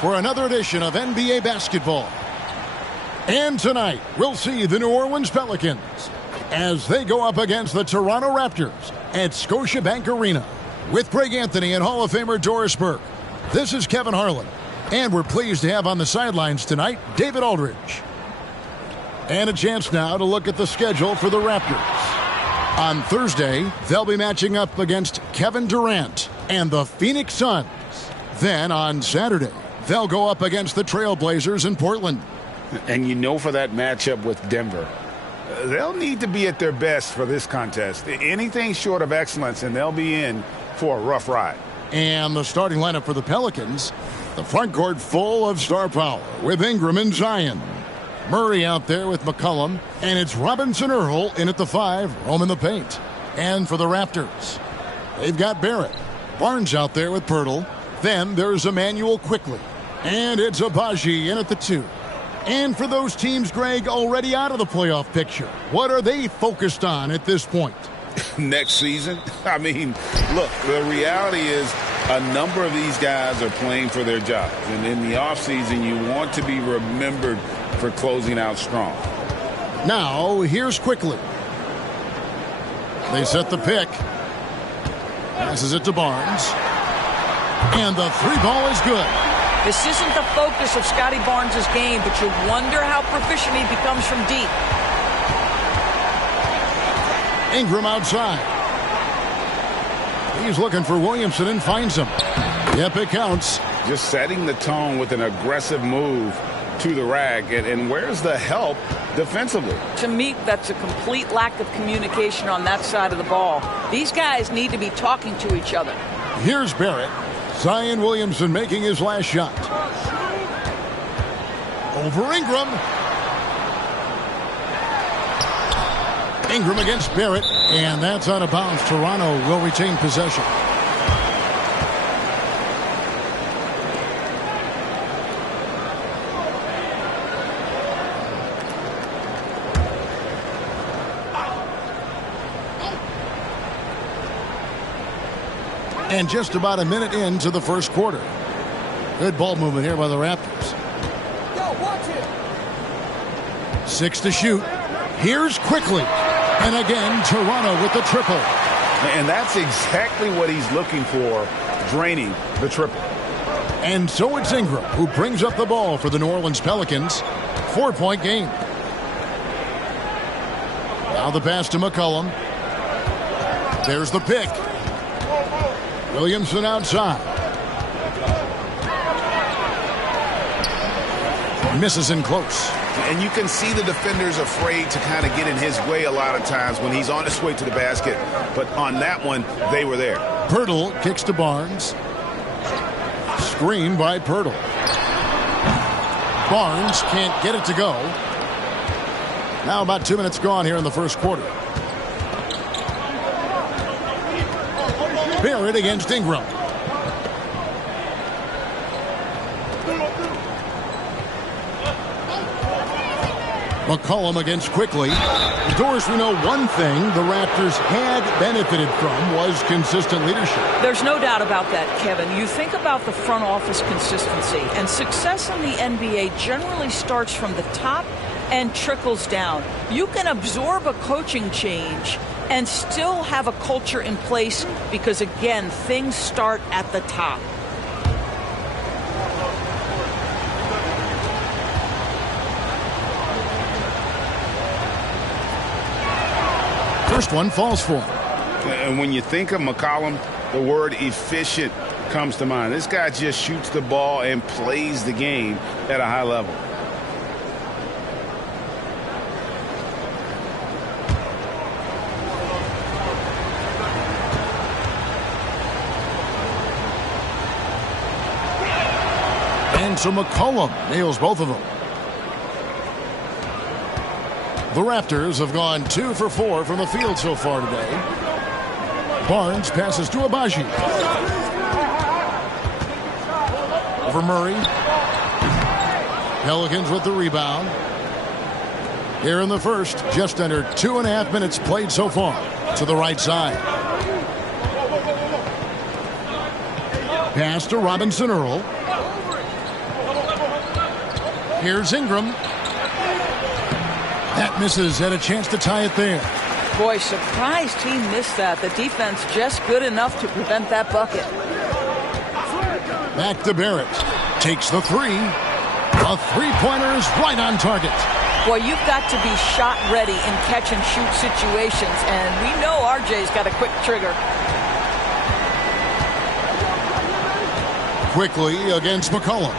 for another edition of NBA basketball. And tonight, we'll see the New Orleans Pelicans as they go up against the Toronto Raptors at Scotiabank Arena. With Greg Anthony and Hall of Famer Doris Burke, this is Kevin Harlan. And we're pleased to have on the sidelines tonight, David Aldridge. And a chance now to look at the schedule for the Raptors. On Thursday, they'll be matching up against Kevin Durant and the Phoenix Suns. Then on Saturday, they'll go up against the Trailblazers in Portland. And you know, for that matchup with Denver, they'll need to be at their best for this contest. Anything short of excellence, and they'll be in for a rough ride. And the starting lineup for the Pelicans, the front court full of star power with Ingram and Zion. Murray out there with McCollum, and it's Robinson Earl in at the 5, roaming the paint. And for the Raptors, they've got Barrett. Barnes out there with Pirtle. Then there's Emmanuel Quickly. And it's Abaji in at the 2. And for those teams, Greg, already out of the playoff picture, what are they focused on at this point? Next season? I mean, look, the reality is a number of these guys are playing for their jobs. And in the offseason, you want to be remembered for closing out strong. Now, here's Quickly. They set the pick. Passes it to Barnes. And the 3-ball is good. This isn't the focus of Scotty Barnes' game, but you wonder how proficient he becomes from deep. Ingram outside. He's looking for Williamson and finds him. Yep, it counts. Just setting the tone with an aggressive move to the rack. And where's the help defensively? To me, that's a complete lack of communication on that side of the ball. These guys need to be talking to each other. Here's Barrett. Zion Williamson making his last shot. Over Ingram. Ingram against Barrett, and that's out of bounds. Toronto will retain possession. And just about a minute into the first quarter. Good ball movement here by the Raptors. 6 to shoot. Here's Quickly. And again, Toronto with the triple. And that's exactly what he's looking for, draining the triple. And so it's Ingram who brings up the ball for the New Orleans Pelicans. 4-point game. Now the pass to McCollum. There's the pick. Williamson outside. Misses in close. And you can see the defenders afraid to kind of get in his way a lot of times when he's on his way to the basket. But on that one, they were there. Pirtle kicks to Barnes. Screen by Pirtle. Barnes can't get it to go. Now about 2 minutes gone here in the first quarter. Barrett against Ingram. McCollum against Quickly. Doris, we know one thing the Raptors had benefited from was consistent leadership. There's no doubt about that, Kevin. You think about the front office consistency, and success in the NBA generally starts from the top and trickles down. You can absorb a coaching change and still have a culture in place because, again, things start at the top. First one falls for him. And when you think of McCollum, the word efficient comes to mind. This guy just shoots the ball and plays the game at a high level. And so McCollum nails both of them. The Raptors have gone 2 for 4 from the field so far today. Barnes passes to Abaji. Over Murray. Pelicans with the rebound. Here in the first, just under 2.5 minutes played so far. To the right side. Pass to Robinson Earl. Here's Ingram. That misses. Had a chance to tie it there. Boy, surprised he missed that. The defense just good enough to prevent that bucket. Back to Barrett. Takes the three. A three-pointer is right on target. Boy, you've got to be shot ready in catch-and-shoot situations, and we know RJ's got a quick trigger. Quickly against McCollum.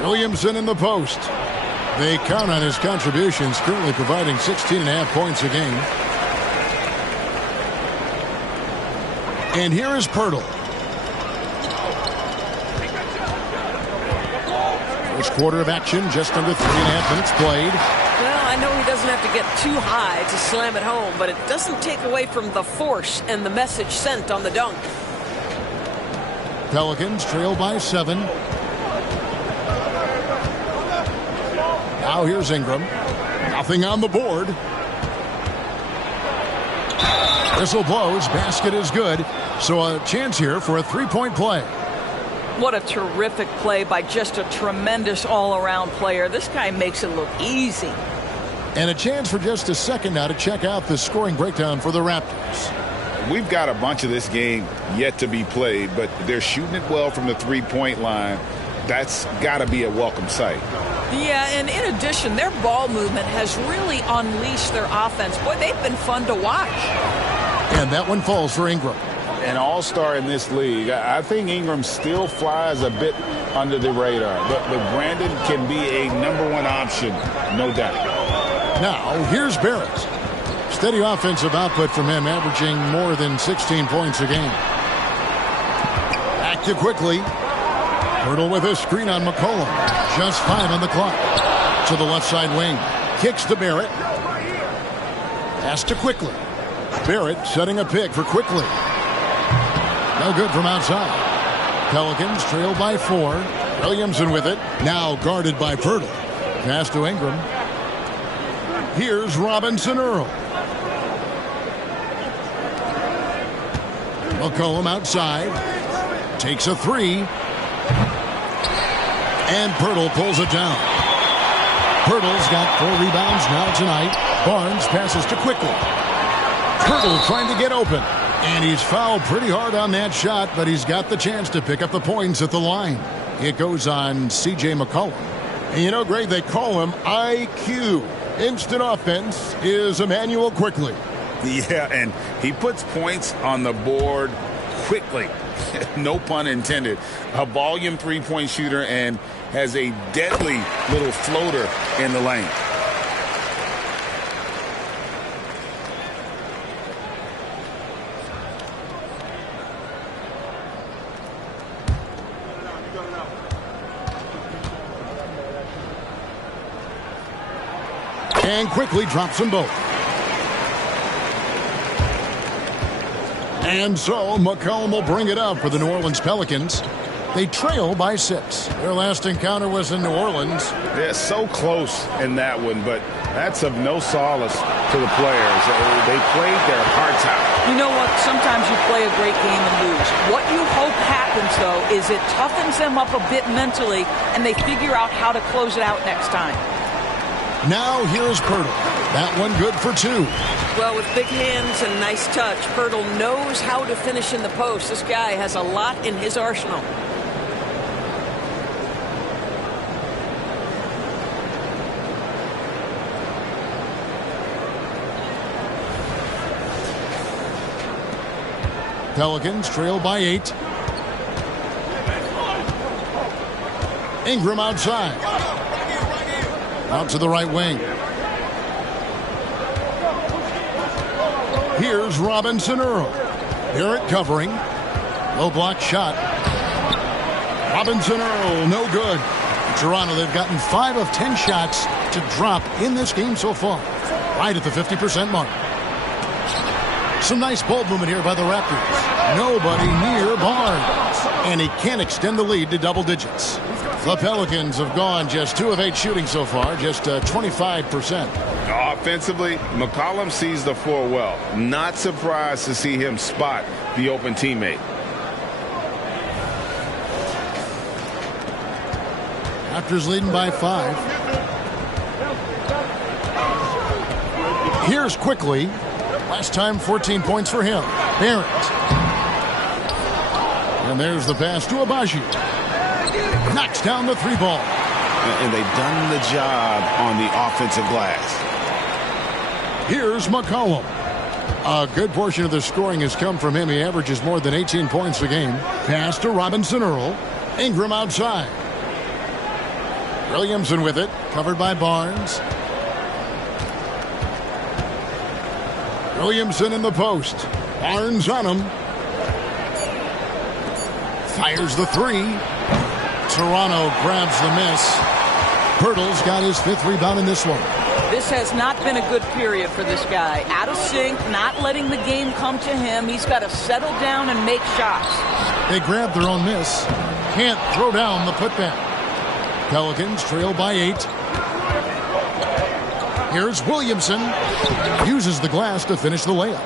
Williamson in the post. They count on his contributions, currently providing 16.5 points a game. And here is Pirtle. First quarter of action, just under 3.5 minutes played. Well, I know he doesn't have to get too high to slam it home, but it doesn't take away from the force and the message sent on the dunk. Pelicans trail by 7. Now here's Ingram. Nothing on the board. Whistle blows. Basket is good. So a chance here for a three-point play. What a terrific play by just a tremendous all-around player. This guy makes it look easy. And a chance for just a second now to check out the scoring breakdown for the Raptors. We've got a bunch of this game yet to be played, but they're shooting it well from the three-point line. That's got to be a welcome sight. Yeah, and in addition, their ball movement has really unleashed their offense. Boy, they've been fun to watch. And that one falls for Ingram. An all-star in this league. I think Ingram still flies a bit under the radar, but Brandon can be a #1 option, no doubt. Now, here's Barrett. Steady offensive output from him, averaging more than 16 points a game. Back to quickly. Pirtle with a screen on McCollum. Just 5 on the clock. To the left side wing. Kicks to Barrett. Pass to Quickly. Barrett setting a pick for Quickly. No good from outside. Pelicans trail by 4. Williamson with it. Now guarded by Pirtle. Pass to Ingram. Here's Robinson Earl. McCollum outside. Takes a three. And Pirtle pulls it down. Pirtle's got 4 rebounds now tonight. Barnes passes to Quickly. Pirtle trying to get open. And he's fouled pretty hard on that shot, but he's got the chance to pick up the points at the line. It goes on C.J. McCollum. And you know, Greg, they call him IQ. Instant offense is Emmanuel Quickly. Yeah, and he puts points on the board quickly. No pun intended. A volume three-point shooter and has a deadly little floater in the lane. And Quickly drops them both. And so McCollum will bring it up for the New Orleans Pelicans. They trail by 6. Their last encounter was in New Orleans. They're so close in that one, but that's of no solace to the players. They played their hearts out. You know what? Sometimes you play a great game and lose. What you hope happens, though, is it toughens them up a bit mentally, and they figure out how to close it out next time. Now here's Pirtle. That one good for 2. Well, with big hands and nice touch, Pirtle knows how to finish in the post. This guy has a lot in his arsenal. Pelicans trail by 8. Ingram outside. Out to the right wing. Here's Robinson Earl. Barrett covering. Low block shot. Robinson Earl, no good. Toronto, they've gotten 5 of 10 shots to drop in this game so far. Right at the 50% mark. Some nice ball movement here by the Raptors. Nobody near Barnes. And he can't extend the lead to double digits. The Pelicans have gone just 2 of 8 shooting so far, just 25%. Offensively, McCollum sees the floor well. Not surprised to see him spot the open teammate. Raptors leading by 5. Here's quickly. Last time 14 points for him. Barrett. And there's the pass to Abaji. Knocks down the 3 ball. And they've done the job on the offensive glass. Here's McCollum. A good portion of the scoring has come from him. He averages more than 18 points a game. Pass to Robinson Earl. Ingram outside. Williamson with it. Covered by Barnes. Williamson in the post. Barnes on him. Fires the 3. Toronto grabs the miss. Pirtle's got his 5th rebound in this one. This has not been a good period for this guy. Out of sync, not letting the game come to him. He's got to settle down and make shots. They grab their own miss. Can't throw down the putback. Pelicans trail by 8. Here's Williamson. Uses the glass to finish the layup.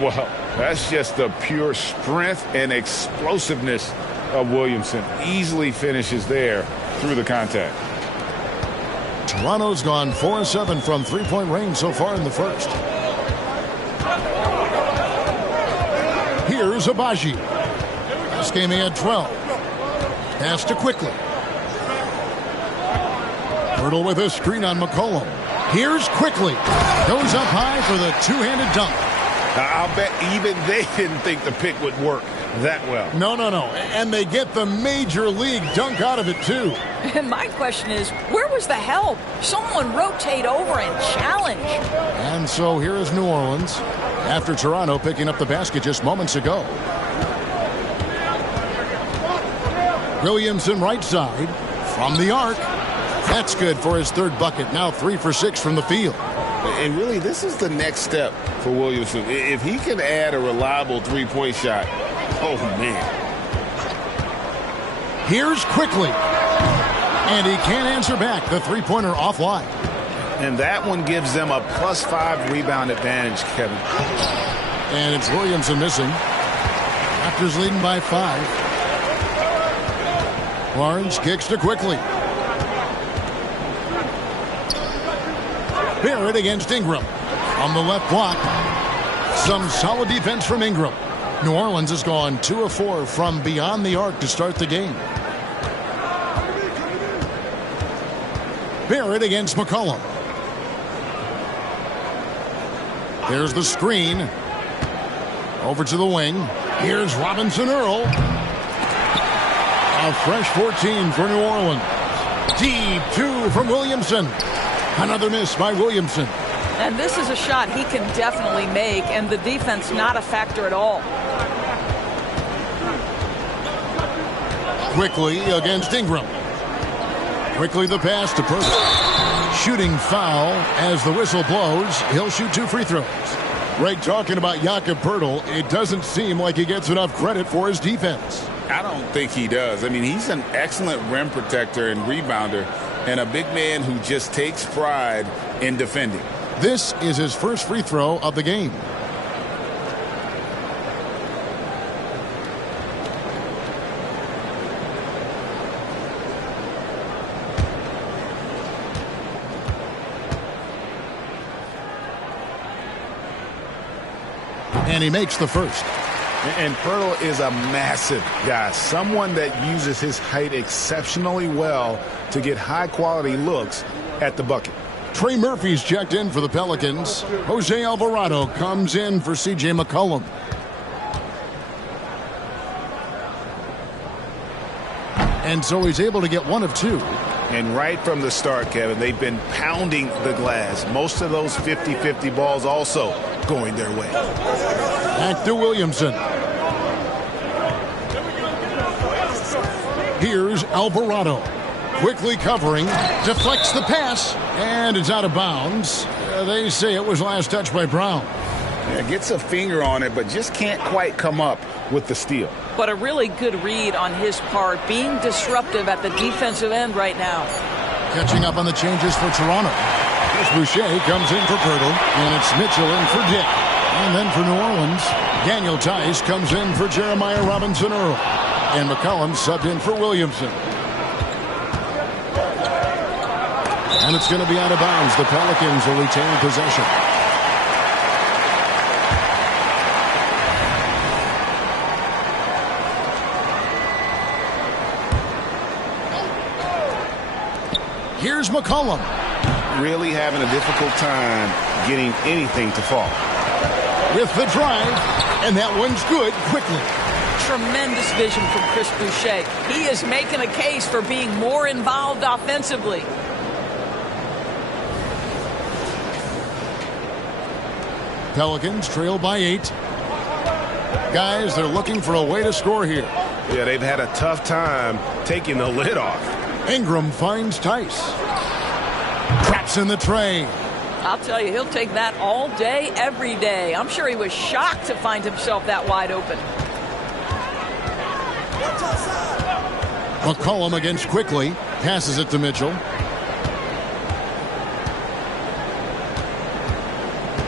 Well, that's just the pure strength and explosiveness of Williamson. Easily finishes there through the contact. Toronto's gone 4-7 from 3-point range so far in the first. Here's Abaji. Last game he had 12. Pass to quickly. Pirtle with a screen on McCollum. Here's quickly. Goes up high for the 2-handed dunk. I'll bet even they didn't think the pick would work that well. No. And they get the major league dunk out of it, too. And my question is, where was the help? Someone rotate over and challenge. And so here is New Orleans after Toronto picking up the basket just moments ago. Williamson right side from the arc. That's good for his 3rd bucket. Now 3 for 6 from the field. And really, this is the next step for Williamson. If he can add a reliable 3-point shot, oh, man. Here's quickly. And he can't answer back. The 3-pointer offline. And that one gives them a +5 rebound advantage, Kevin. And it's Williamson missing. Raptors leading by 5. Barnes kicks to quickly. Barrett against Ingram. On the left block. Some solid defense from Ingram. New Orleans has gone 2 of 4 from beyond the arc to start the game. Barrett against McCollum. There's the screen. Over to the wing. Here's Robinson Earl. A fresh 14 for New Orleans. Deep 2 from Williamson. Another miss by Williamson. And this is a shot he can definitely make, and the defense not a factor at all. Quickly against Ingram. Quickly the pass to Pirtle. Shooting foul as the whistle blows. He'll shoot 2 free throws. Greg, talking about Jakob Pirtle, it doesn't seem like he gets enough credit for his defense. I don't think he does. I mean, he's an excellent rim protector and rebounder, and a big man who just takes pride in defending. This is his first free throw of the game. And he makes the first. And Pirtle is a massive guy, someone that uses his height exceptionally well to get high-quality looks at the bucket. Trey Murphy's checked in for the Pelicans. Jose Alvarado comes in for C.J. McCollum. And so he's able to get 1 of 2. And right from the start, Kevin, they've been pounding the glass. Most of those 50-50 balls also going their way. Back to Williamson. Here's Alvarado. Quickly covering. Deflects the pass. And it's out of bounds. They say it was last touched by Brown. Yeah, gets a finger on it, but just can't quite come up with the steal. But a really good read on his part, being disruptive at the defensive end right now. Catching up on the changes for Toronto. Here's Boucher comes in for Pirtle, and it's Mitchell in for Dick. And then for New Orleans, Daniel Tice comes in for Jeremiah Robinson Earl. And McCollum subbed in for Williamson. And it's going to be out of bounds. The Pelicans will retain possession. Here's McCollum. Really having a difficult time getting anything to fall. With the drive, and that one's good quickly. Tremendous vision from Chris Boucher. He is making a case for being more involved offensively. Pelicans trail by 8. Guys, they're looking for a way to score here. Yeah, they've had a tough time taking the lid off. Ingram finds Tice. Traps in the tray. I'll tell you, he'll take that all day, every day. I'm sure he was shocked to find himself that wide open. McCollum against Quickly. Passes it to Mitchell.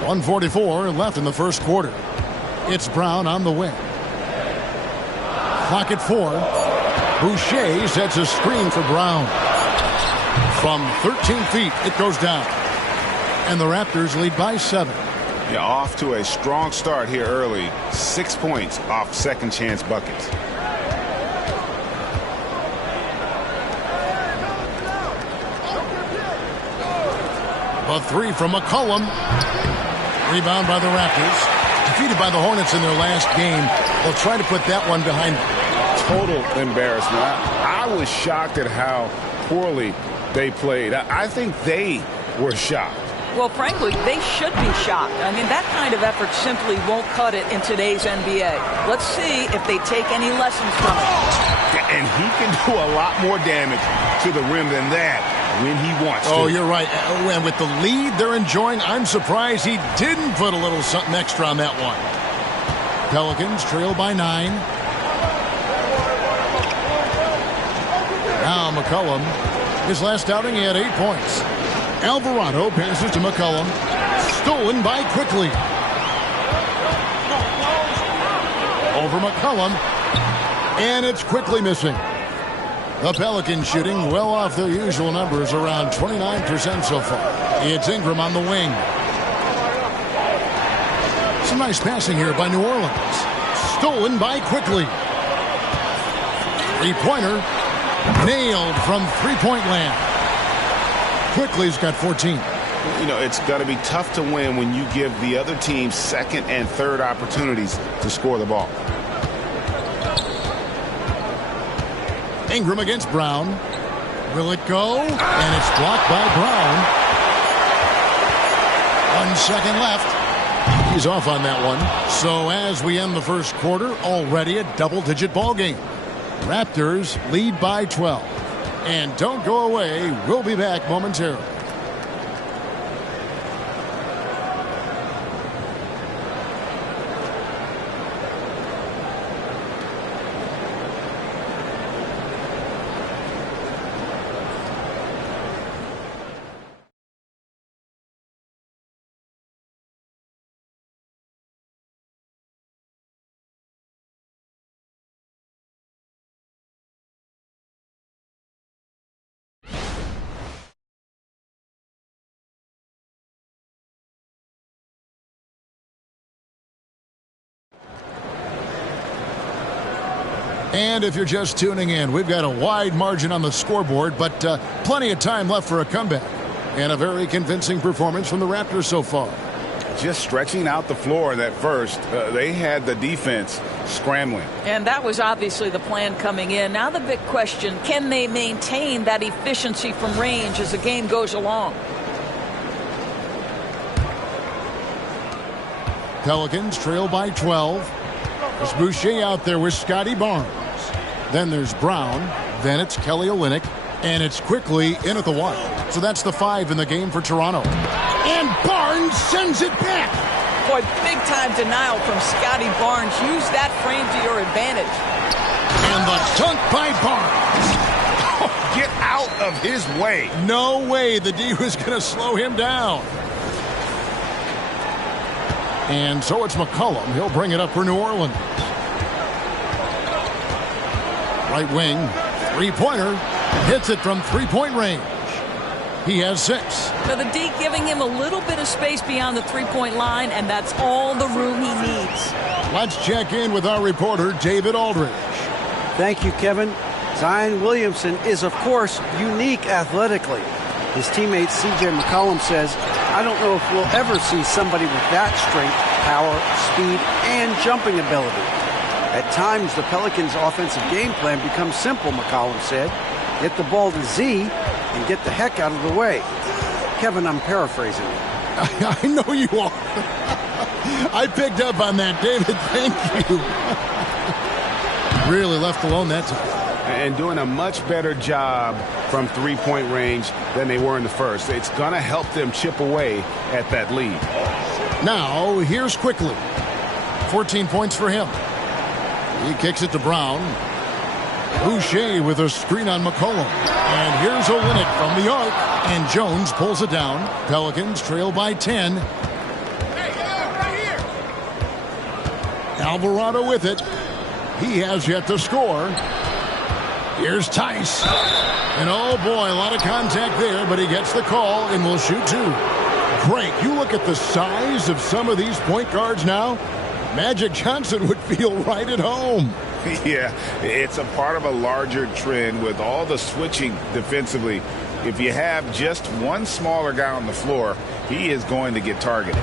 1:44 left in the first quarter. It's Brown on the wing. Clock at 4. Boucher sets a screen for Brown. From 13 feet, it goes down. And the Raptors lead by 7. Yeah, off to a strong start here early. 6 points off second chance buckets. A 3 from McCollum. Rebound by the Raptors. Defeated by the Hornets in their last game. They'll try to put that one behind them. Total embarrassment. I was shocked at how poorly they played. I think they were shocked. Well, frankly, they should be shocked. I mean, that kind of effort simply won't cut it in today's NBA. Let's see if they take any lessons from it. And he can do a lot more damage to the rim than that when he wants to. Oh, you're right. And with the lead they're enjoying, I'm surprised he didn't put a little something extra on that one. Pelicans trail by 9. Now McCollum. His last outing, he had 8 points. Alvarado passes to McCollum. Stolen by Quickly. Over McCollum. And it's Quickly missing. The Pelicans shooting well off their usual numbers, around 29% so far. It's Ingram on the wing. Some nice passing here by New Orleans. Stolen by Quickly. Three-pointer. Nailed from three-point land. Quickly's got 14. You know, it's got to be tough to win when you give the other team second and third opportunities to score the ball. Ingram against Brown. Will it go? And it's blocked by Brown. 1 second left. He's off on that one. So as we end the first quarter, already a double-digit ball game. Raptors lead by 12. And don't go away. We'll be back momentarily. And if you're just tuning in, we've got a wide margin on the scoreboard, but plenty of time left for a comeback. And a very convincing performance from the Raptors so far. Just stretching out the floor at first. They had the defense scrambling. And that was obviously the plan coming in. Now the big question, can they maintain that efficiency from range as the game goes along? Pelicans trail by 12. There's Boucher out there with Scotty Barnes. Then there's Brown. Then it's Kelly Olynyk. And it's Quickly in at the 1. So that's the 5 in the game for Toronto. And Barnes sends it back. Boy, big-time denial from Scotty Barnes. Use that frame to your advantage. And the dunk by Barnes. Oh, get out of his way. No way the D was going to slow him down. And so it's McCollum. He'll bring it up for New Orleans. Right wing. Three-pointer. Hits it from three-point range. He has 6. So the D giving him a little bit of space beyond the three-point line, and that's all the room he needs. Let's check in with our reporter, David Aldridge. Thank you, Kevin. Zion Williamson is, of course, unique athletically. His teammate C.J. McCollum says, I don't know if we'll ever see somebody with that strength, power, speed, and jumping ability. At times, the Pelicans' offensive game plan becomes simple, McCollum said. Get the ball to Z and get the heck out of the way. Kevin, I'm paraphrasing. I know you are. I picked up on that, David. Thank you. Really left alone that time. And doing a much better job from three-point range than they were in the first. It's going to help them chip away at that lead. Now, here's Quickly. 14 points for him. He kicks it to Brown. Boucher with a screen on McCollum. And here's Olynyk from the arc. And Jones pulls it down. Pelicans trail by 10. Alvarado with it. He has yet to score. Here's Tice. And oh boy, a lot of contact there, but he gets the call and will shoot 2. Great. You look at the size of some of these point guards now. Magic Johnson would feel right at home. Yeah, it's a part of a larger trend with all the switching defensively. If you have just one smaller guy on the floor, he is going to get targeted.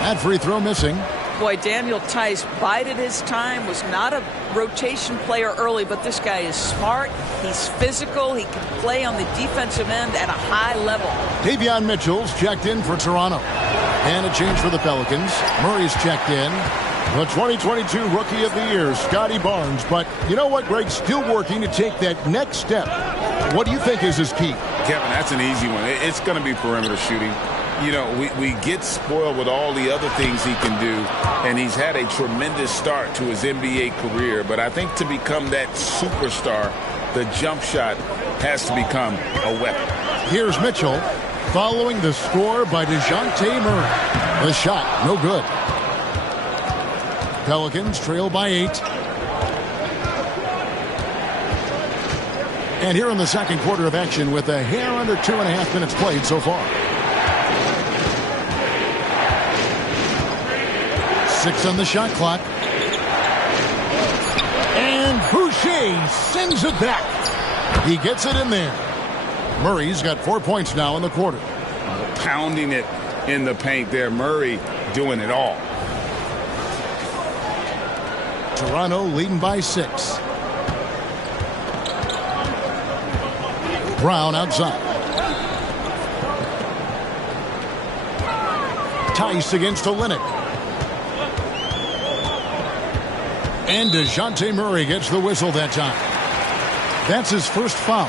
That free throw missing. Boy, Daniel Tice bided his time, was not a rotation player early, but this guy is smart. He's physical. He can play on the defensive end at a high level. Davion Mitchell's checked in for Toronto. And a change for the Pelicans. Murray's checked in. The 2022 Rookie of the Year, Scotty Barnes. But you know what, Greg? Still working to take that next step. What do you think is his key? Kevin, that's an easy one. It's going to be perimeter shooting. You know, we get spoiled with all the other things he can do, and he's had a tremendous start to his NBA career. But I think to become that superstar, the jump shot has to become a weapon. Here's Mitchell following the score by DeJounte Murray. The shot, no good. Pelicans trail by 8. And here in the second quarter of action with a hair under 2.5 minutes played so far. 6 on the shot clock. And Boucher sends it back. He gets it in there. Murray's got 4 points now in the quarter. Pounding it in the paint there. Murray doing it all. Toronto leading by 6. Brown outside. Tice against Olynyk. And DeJounte Murray gets the whistle that time. That's his first foul.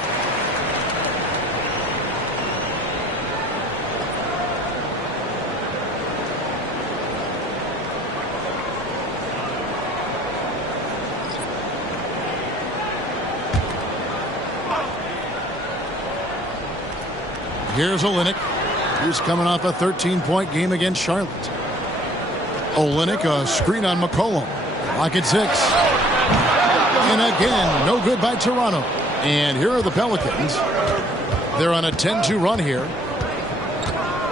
Here's Olynyk. He's coming off a 13-point game against Charlotte. Olynyk, a screen on McCollum. Lock at 6. And again, no good by Toronto. And here are the Pelicans. They're on a 10-2 run here.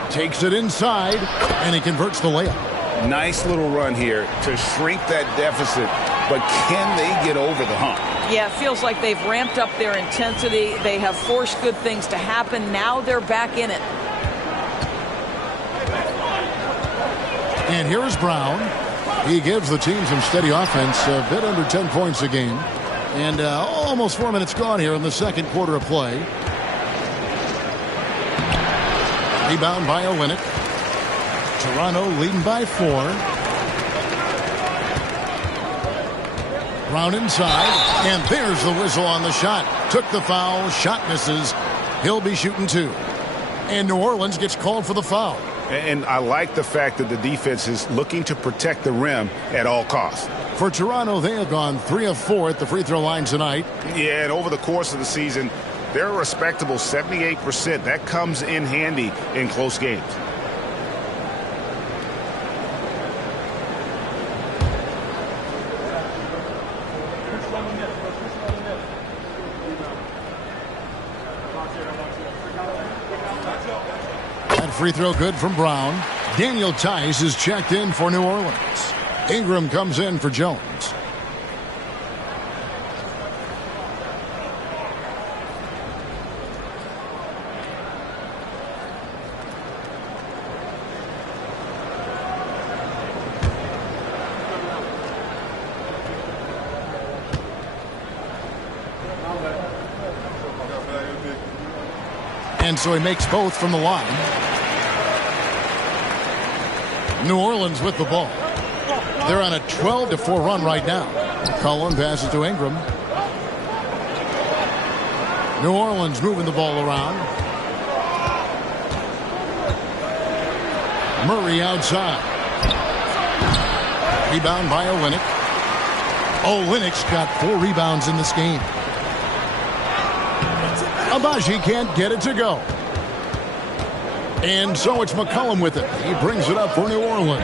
Takes it inside, and he converts the layup. Nice little run here to shrink that deficit, but can they get over the hump? Yeah, it feels like they've ramped up their intensity. They have forced good things to happen. Now they're back in it. And here is Brown. He gives the team some steady offense, a bit under 10 points a game. And almost 4 minutes gone here in the second quarter of play. Rebound by Olynyk. Toronto leading by 4. Brown inside, and there's the whistle on the shot. Took the foul, shot misses. He'll be shooting 2. And New Orleans gets called for the foul. And I like the fact that the defense is looking to protect the rim at all costs. For Toronto, they have gone 3 of 4 at the free throw line tonight. Yeah, and over the course of the season, they're a respectable 78%. That comes in handy in close games. free throw good from Brown. Daniel Tice is checked in for New Orleans. Ingram comes in for Jones. And so he makes both from the line. New Orleans with the ball. They're on a 12-4 run right now. Cullen passes to Ingram. New Orleans moving the ball around. Murray outside. Rebound by Olynyk. Olynyk's got 4 rebounds in this game. Abaji can't get it to go. And so it's McCollum with it. He brings it up for New Orleans.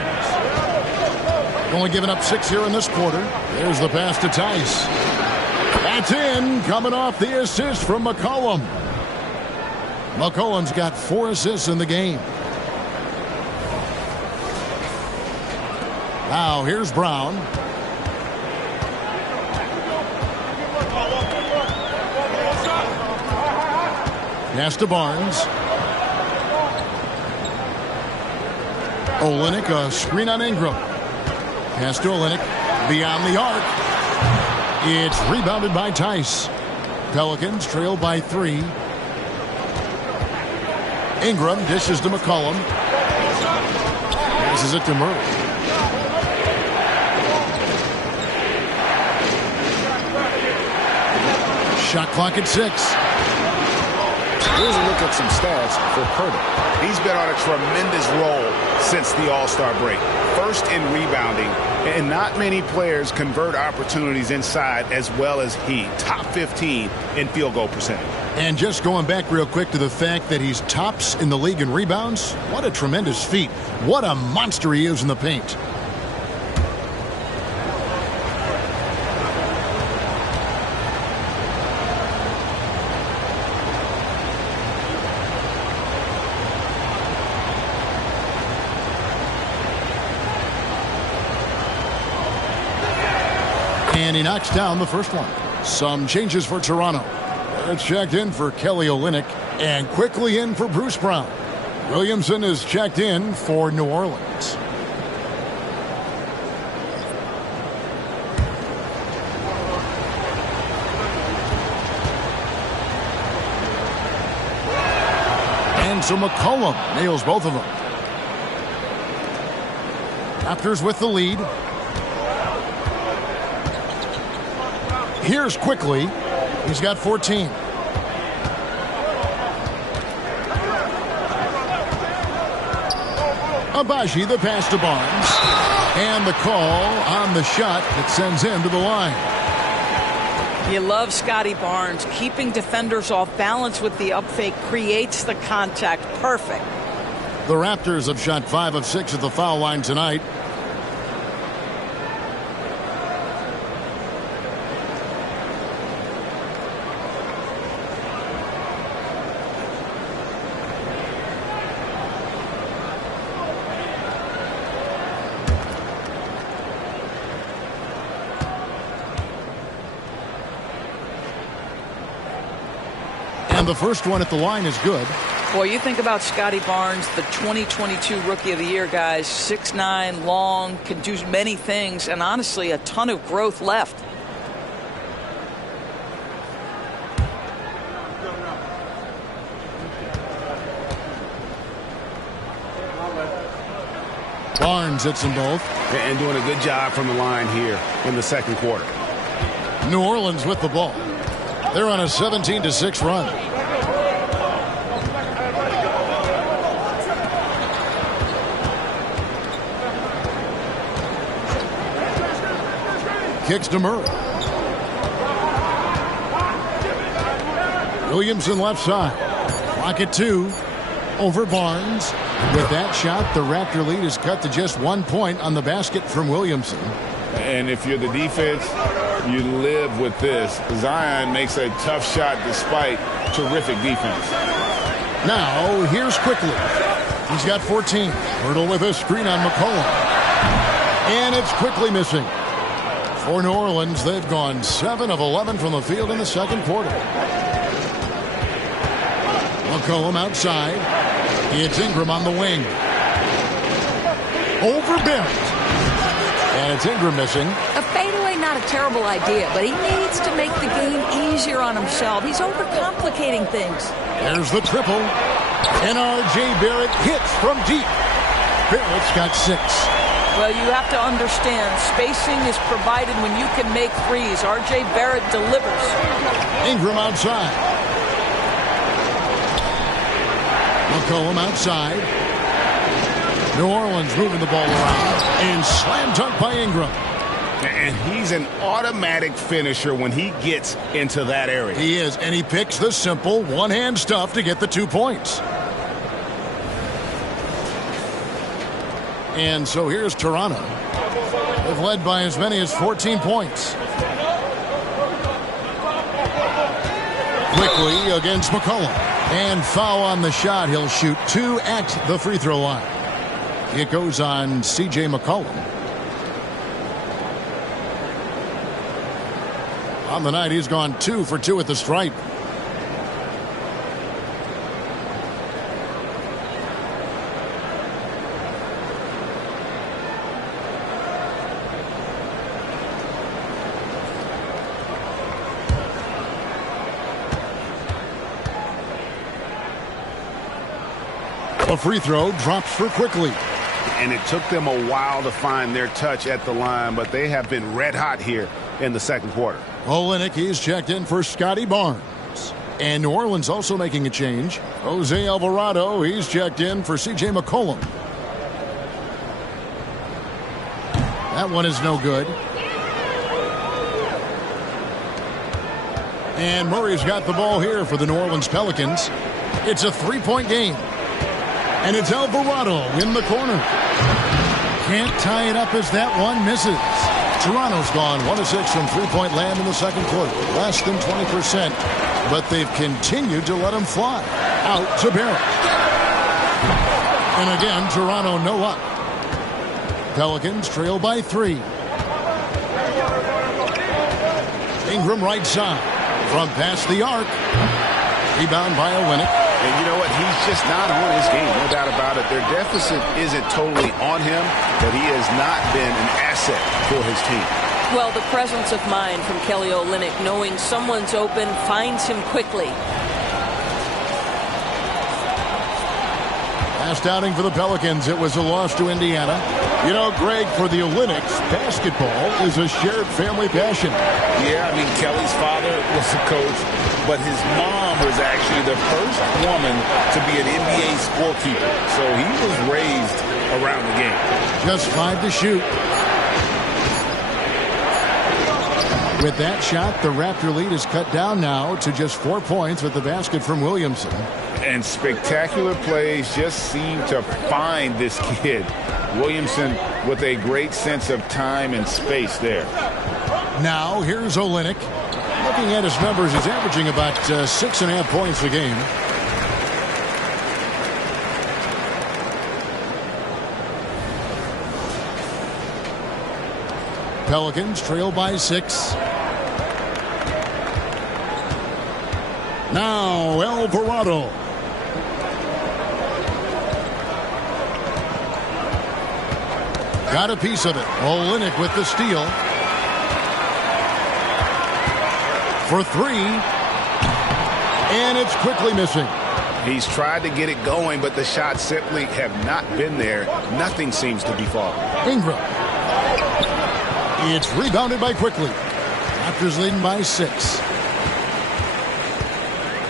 Only giving up 6 here in this quarter. There's the pass to Tice. That's in, coming off the assist from McCollum. McCollum's got 4 assists in the game. Now here's Brown. Pass to Barnes. Olynyk, a screen on Ingram. Pass to Olynyk. Beyond the arc. It's rebounded by Tice. Pelicans trail by 3. Ingram dishes to McCollum. Passes it to Murray. Shot clock at 6. Here's a look at some stats for Curtis. He's been on a tremendous roll since the All-Star break. First in rebounding, and not many players convert opportunities inside as well as he. Top 15 in field goal percentage. And just going back real quick to the fact that he's tops in the league in rebounds, what a tremendous feat. What a monster he is in the paint. And he knocks down the first one. Some changes for Toronto. It's checked in for Kelly Olynyk and quickly in for Bruce Brown. Williamson is checked in for New Orleans. And so McCollum nails both of them. Raptors with the lead. Here's quickly. He's got 14. Abaji, the pass to Barnes. And the call on the shot that sends him to the line. You love Scotty Barnes. Keeping defenders off balance with the up fake creates the contact. Perfect. The Raptors have shot 5 of 6 at the foul line tonight. And the first one at the line is good. Boy, you think about Scotty Barnes, the 2022 Rookie of the Year, guys. 6'9", long, can do many things, and honestly, a ton of growth left. Barnes hits them both. And doing a good job from the line here in the second quarter. New Orleans with the ball. They're on a 17-6 run. Kicks to Murray. Williamson left side. Clock at 2. Over Barnes. With that shot, the Raptor lead is cut to just 1 point on the basket from Williamson. And if you're the defense, you live with this. Zion makes a tough shot despite terrific defense. Now, here's quickly. He's got 14. Hurdle with a screen on McCollum. And it's quickly missing. For New Orleans, they've gone 7 of 11 from the field in the second quarter. McCollum outside. It's Ingram on the wing. Over Barrett. And it's Ingram missing. A fadeaway, not a terrible idea, but he needs to make the game easier on himself. He's overcomplicating things. There's the triple. And R.J. Barrett hits from deep. Barrett's got 6. Well, you have to understand, spacing is provided when you can make threes. R.J. Barrett delivers. Ingram outside. McCollum outside. New Orleans moving the ball around. And slam dunk by Ingram. And he's an automatic finisher when he gets into that area. He is, and he picks the simple one-hand stuff to get the 2 points. And so here's Toronto. They've led by as many as 14 points. Quickly against McCollum. And foul on the shot. He'll shoot 2 at the free throw line. It goes on C.J. McCollum. On the night, he's gone 2 for 2 at the stripe. A free throw drops for Quickly. And it took them a while to find their touch at the line, but they have been red hot here in the second quarter. Olynyk, he's checked in for Scotty Barnes. And New Orleans also making a change. Jose Alvarado, he's checked in for C.J. McCollum. That one is no good. And Murray's got the ball here for the New Orleans Pelicans. It's a 3-point game. And it's Alvarado in the corner. Can't tie it up as that one misses. Toronto's gone 1 of 6 from three-point land in the second quarter. Less than 20%. But they've continued to let him fly. Out to Barrett. And again, Toronto no luck. Pelicans trail by 3. Ingram right side. From past the arc. Rebound by Olynyk. And you know what? He's just not on his game. No doubt about it. Their deficit isn't totally on him, but he has not been an asset for his team. Well, the presence of mind from Kelly Olynyk, knowing someone's open, finds him quickly. Last outing for the Pelicans, it was a loss to Indiana. You know, Greg, for the Olynyks, basketball is a shared family passion. Yeah, I mean, Kelly's father was a coach, but his mom was actually the first woman to be an NBA scorekeeper. So he was raised around the game. Just 5 to shoot. With that shot, the Raptor lead is cut down now to just 4 points with the basket from Williamson. And spectacular plays just seem to find this kid. Williamson with a great sense of time and space there. Now, here's Olynyk. Looking at his numbers, he's averaging about 6.5 points a game. Pelicans trail by 6. Now, Alvarado. Got a piece of it. Olynyk with the steal. For 3. And it's quickly missing. He's tried to get it going, but the shots simply have not been there. Nothing seems to be falling. Ingram. It's rebounded by Quickly. Raptors leading by 6.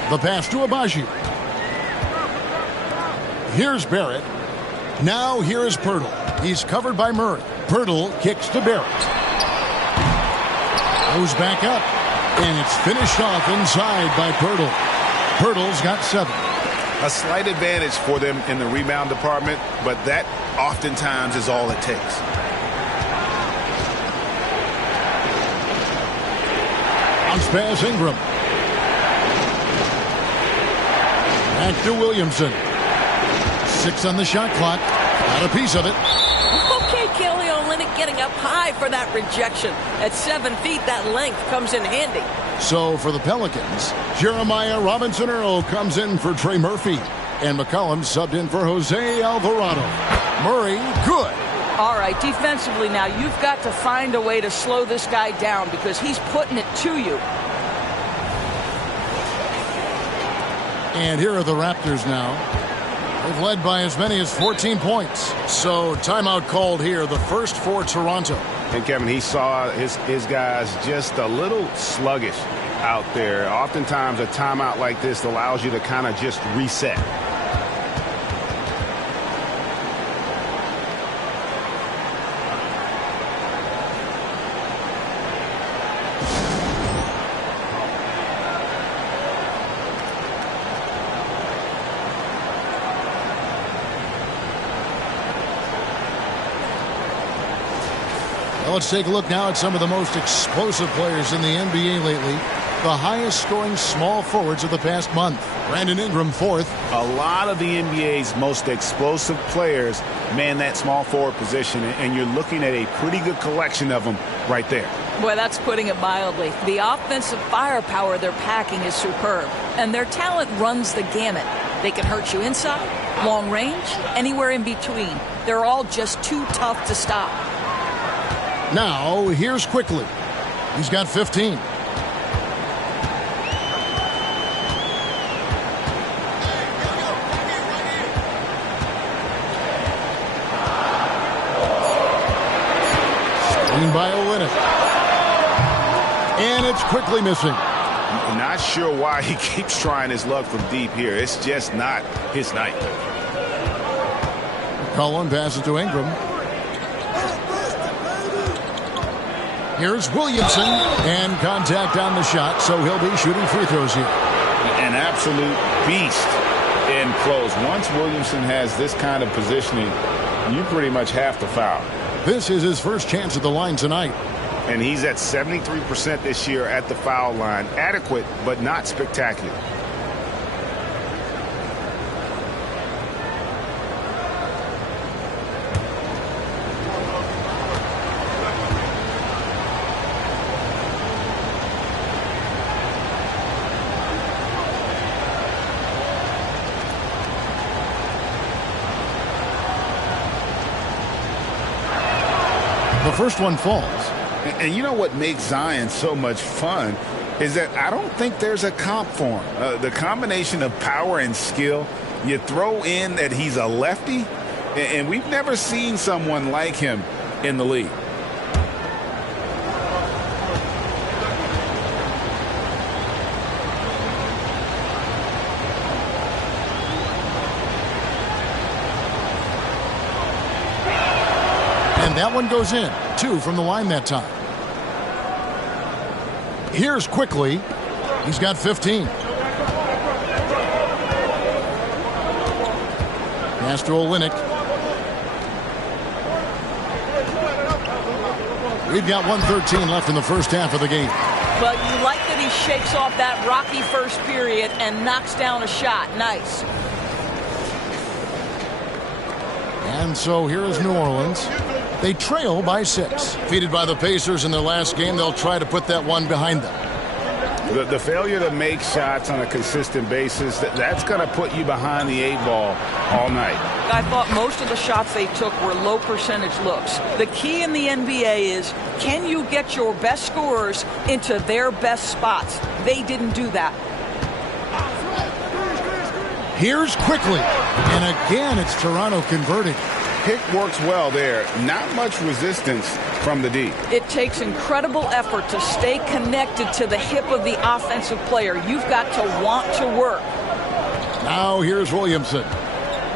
The pass to Abaji. Here's Barrett. Now here is Pirtle. He's covered by Murray. Pirtle kicks to Barrett. Goes back up. And it's finished off inside by Pirtle. Pirtle's got 7. A slight advantage for them in the rebound department, but that oftentimes is all it takes. Bounce pass Ingram. Back to Williamson. 6 on the shot clock. Got a piece of it. Okay, Kelly Olynyk getting up high for that rejection. At 7 feet, that length comes in handy. So for the Pelicans, Jeremiah Robinson-Earl comes in for Trey Murphy. And McCollum subbed in for Jose Alvarado. Murray, good. All right, defensively now, you've got to find a way to slow this guy down because he's putting it to you. And here are the Raptors now. They've led by as many as 14 points. So timeout called here, the first for Toronto. And Kevin, he saw his guys just a little sluggish out there. Oftentimes a timeout like this allows you to kind of just reset. Well, let's take a look now at some of the most explosive players in the NBA lately. The highest scoring small forwards of the past month. Brandon Ingram, fourth. A lot of the NBA's most explosive players man that small forward position, and you're looking at a pretty good collection of them right there. Boy, that's putting it mildly. The offensive firepower they're packing is superb, and their talent runs the gamut. They can hurt you inside, long range, anywhere in between. They're all just too tough to stop. Now, here's Quickly. He's got 15. Screen by Olynyk. And it's Quickly missing. I'm not sure why he keeps trying his luck from deep here. It's just not his night. Cullen passes to Ingram. Here's Williamson, and contact on the shot, so he'll be shooting free throws here. An absolute beast in close. Once Williamson has this kind of positioning, you pretty much have to foul. This is his first chance at the line tonight. And he's at 73% this year at the foul line. Adequate, but not spectacular. The first one falls. And you know what makes Zion so much fun is that I don't think there's a comp for him. The combination of power and skill, you throw in that he's a lefty, and we've never seen someone like him in the league. And that one goes in. 2 from the line that time. Here's Quickly. He's got 15. Pass to Olynyk. We've got 1:13 left in the first half of the game. But you like that he shakes off that rocky first period and knocks down a shot. Nice. And so here is New Orleans. They trail by 6. Defeated by the Pacers in their last game, they'll try to put that one behind them. The failure to make shots on a consistent basis, that's going to put you behind the 8 ball all night. I thought most of the shots they took were low percentage looks. The key in the NBA is, can you get your best scorers into their best spots? They didn't do that. Here's Quickly. And again, it's Toronto converting. Pick works well there. Not much resistance from the D. It takes incredible effort to stay connected to the hip of the offensive player. You've got to want to work. Now here's Williamson.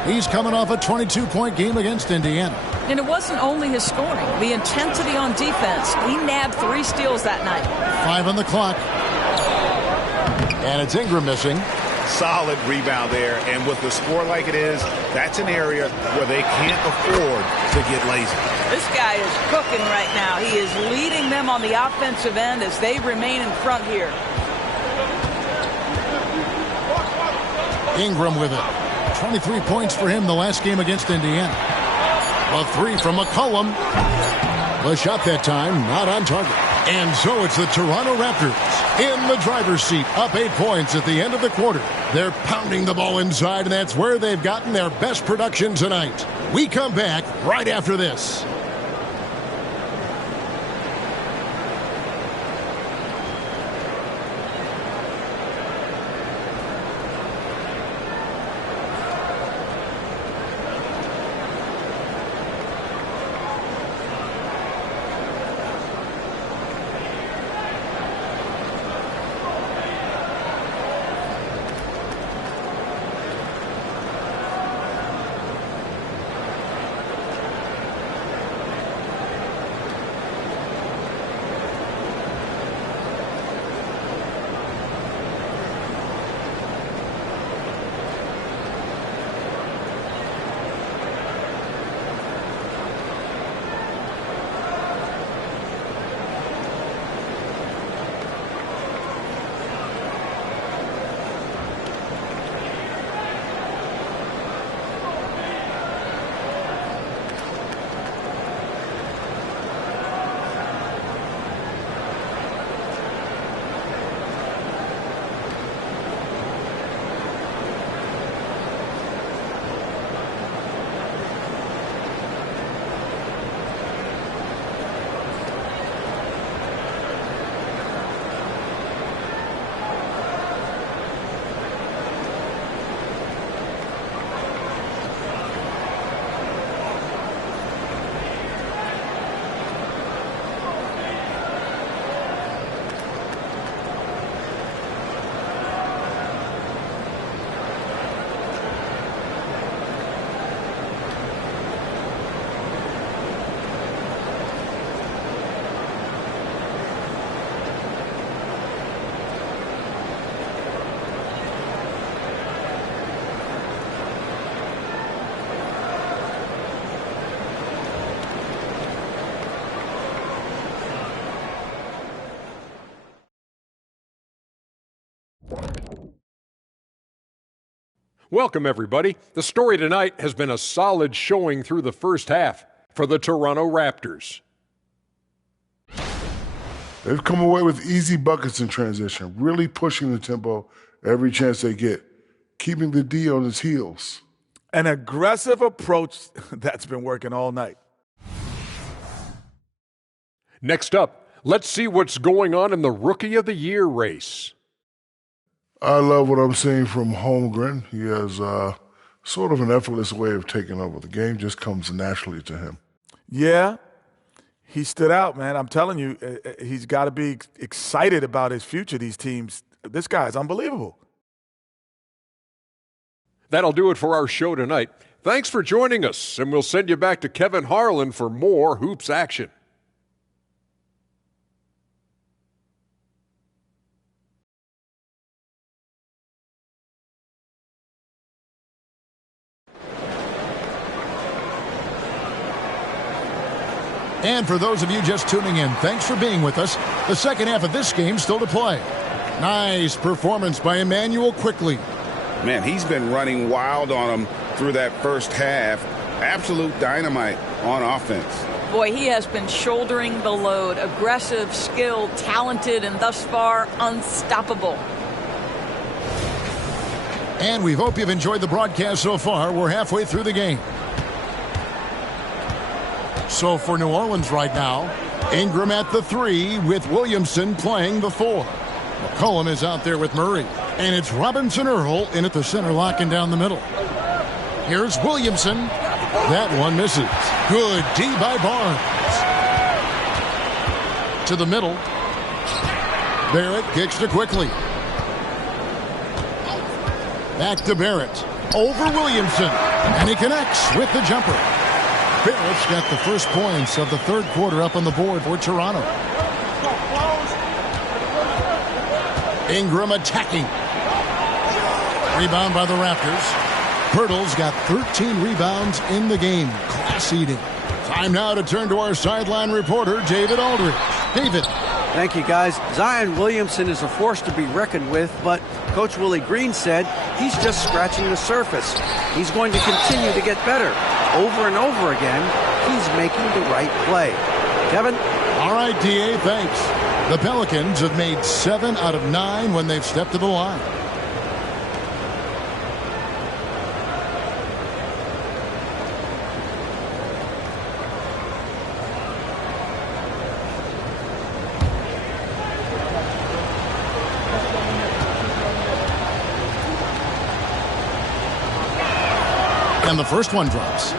He's coming off a 22-point game against Indiana. And it wasn't only his scoring. The intensity on defense. He nabbed 3 steals that night. 5 on the clock. And it's Ingram missing. Solid rebound there, and with the score like it is, that's an area where they can't afford to get lazy. This guy is cooking right now. He is leading them on the offensive end as they remain in front here. Ingram with it. 23 points for him the last game against Indiana. A three from McCollum. The shot that time, not on target. And so it's the Toronto Raptors in the driver's seat, up 8 points at the end of the quarter. They're pounding the ball inside, and that's where they've gotten their best production tonight. We come back right after this. Welcome, everybody. The story tonight has been a solid showing through the first half for the Toronto Raptors. They've come away with easy buckets in transition, really pushing the tempo every chance they get, keeping the D on his heels. An aggressive approach that's been working all night. Next up, let's see what's going on in the Rookie of the Year race. I love what I'm seeing from Holmgren. He has sort of an effortless way of taking over. The game just comes naturally to him. Yeah, he stood out, man. I'm telling you, he's got to be excited about his future, these teams. This guy's unbelievable. That'll do it for our show tonight. Thanks for joining us, and we'll send you back to Kevin Harlan for more Hoops action. And for those of you just tuning in, thanks for being with us. The second half of this game still to play. Nice performance by Emmanuel Quickley. Man, he's been running wild on him through that first half. Absolute dynamite on offense. Boy, he has been shouldering the load. Aggressive, skilled, talented, and thus far unstoppable. And we hope you've enjoyed the broadcast so far. We're halfway through the game. So for New Orleans right now, Ingram at the 3 with Williamson playing the 4. McCollum is out there with Murray. And it's Robinson-Earl in at the center, locking down the middle. Here's Williamson. That one misses. Good D by Barnes. To the middle. Barrett kicks to Quickley. Back to Barrett. Over Williamson. And he connects with the jumper. Barrett's got the first points of the third quarter up on the board for Toronto. Ingram attacking. Rebound by the Raptors. Pirtle's got 13 rebounds in the game. Class eating. Time now to turn to our sideline reporter, David Aldridge. David. Thank you, guys. Zion Williamson is a force to be reckoned with, but Coach Willie Green said he's just scratching the surface. He's going to continue to get better. Over and over again, he's making the right play. Kevin? All right, D.A., thanks. The Pelicans have made 7 out of 9 when they've stepped to the line. And the first one drops.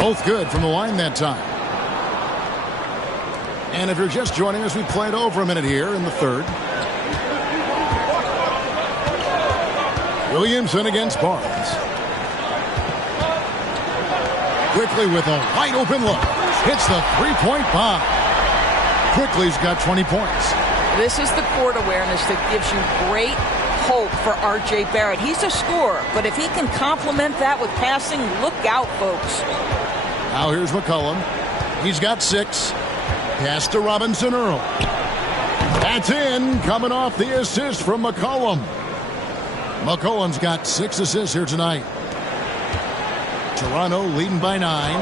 Both good from the line that time. And if you're just joining us, we played over a minute here in the third. Williamson against Barnes. Quickly with a wide open look. Hits the three-point bomb. Quickly's got 20 points. This is the court awareness that gives you great hope for R.J. Barrett. He's a scorer, but if he can complement that with passing, look out, folks. Now here's McCollum. He's got 6. Pass to Robinson Earl. That's in, coming off the assist from McCollum. McCollum's got 6 assists here tonight. Toronto leading by 9.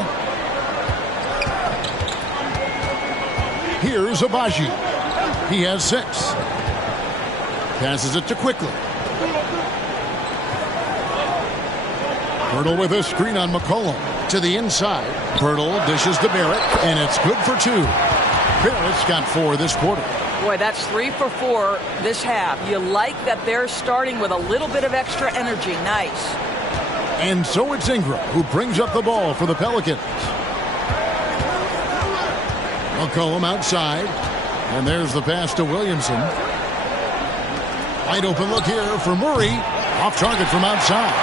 Here's Abaji. He has 6. Passes it to Quickly. Pirtle with a screen on McCollum. To the inside. Pirtle dishes to Barrett, and it's good for 2. Barrett's got 4 this quarter. Boy, that's 3 for 4 this half. You like that they're starting with a little bit of extra energy. Nice. And so it's Ingram who brings up the ball for the Pelicans. McCollum outside. And there's the pass to Williamson. Wide open look here for Murray. Off target from outside.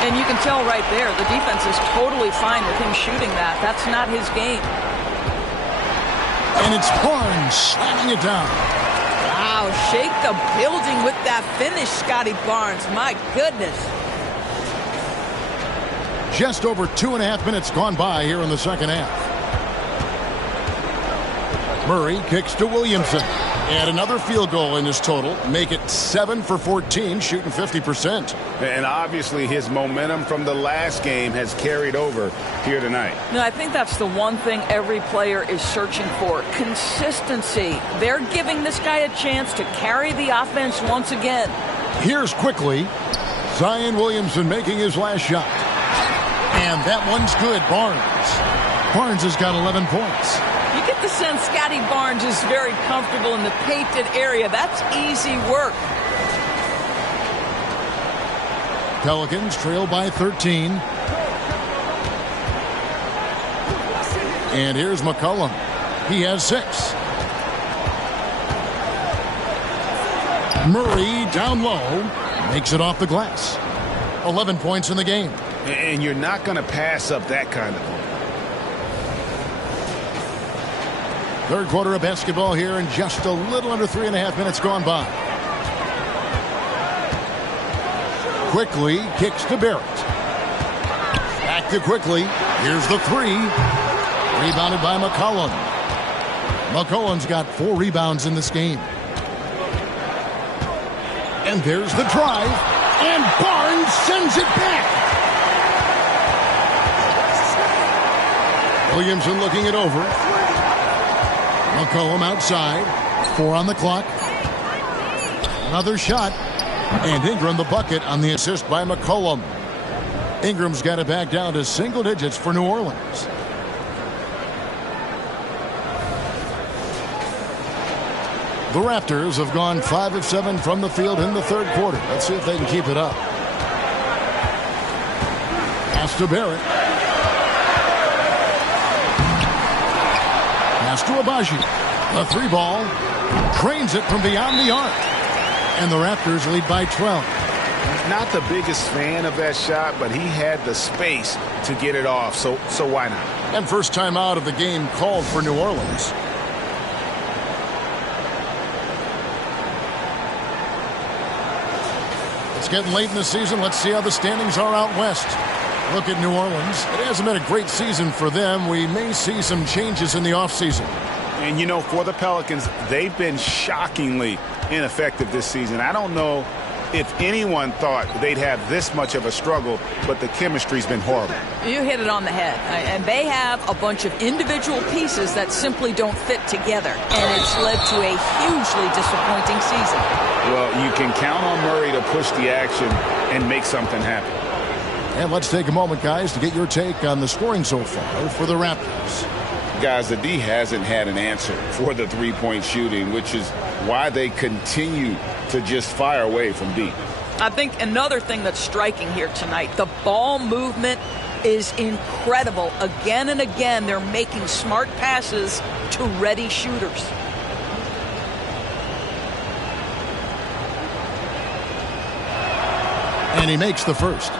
And you can tell right there, the defense is totally fine with him shooting that. That's not his game. And it's Barnes slamming it down. Wow, shake the building with that finish, Scotty Barnes. My goodness. Just over 2.5 minutes gone by here in the second half. Murray kicks to Williamson. And another field goal in his total. Make it 7 for 14, shooting 50%. And obviously his momentum from the last game has carried over here tonight. No, I think that's the one thing every player is searching for. Consistency. They're giving this guy a chance to carry the offense once again. Here's Quickly. Zion Williamson making his last shot. And that one's good. Barnes has got 11 points. You get the sense Scotty Barnes is very comfortable in the painted area. That's easy work. Pelicans trail by 13. And here's McCollum. He has 6. Murray down low. Makes it off the glass. 11 points in the game. And you're not going to pass up that kind of ball. Third quarter of basketball here, and just a little under 3.5 minutes gone by. Quickly kicks to Barrett. Back to Quickly. Here's the 3. Rebounded by McCollum. McCollum's got 4 rebounds in this game. And there's the drive. And Barnes sends it back. Williamson looking it over. McCollum outside. 4 on the clock. Another shot. And Ingram the bucket on the assist by McCollum. Ingram's got it back down to single digits for New Orleans. The Raptors have gone 5 of 7 from the field in the third quarter. Let's see if they can keep it up. Pass to Barrett. Pass to Abaji. The 3 ball. Trains it from beyond the arc. And the Raptors lead by 12. Not the biggest fan of that shot, but he had the space to get it off, so why not? And first time out of the game called for New Orleans. It's getting late in the season. Let's see how the standings are out west. Look at New Orleans. It hasn't been a great season for them. We may see some changes in the offseason. And, you know, for the Pelicans, they've been shockingly ineffective this season. I don't know if anyone thought they'd have this much of a struggle, but the chemistry's been horrible. You hit it on the head. And they have a bunch of individual pieces that simply don't fit together. And it's led to a hugely disappointing season. Well, you can count on Murray to push the action and make something happen. And let's take a moment, guys, to get your take on the scoring so far for the Raptors. Guys, the D hasn't had an answer for the three-point shooting, which is why they continue to just fire away from deep. I think another thing that's striking here tonight, the ball movement is incredible. Again and again, they're making smart passes to ready shooters. And he makes the first.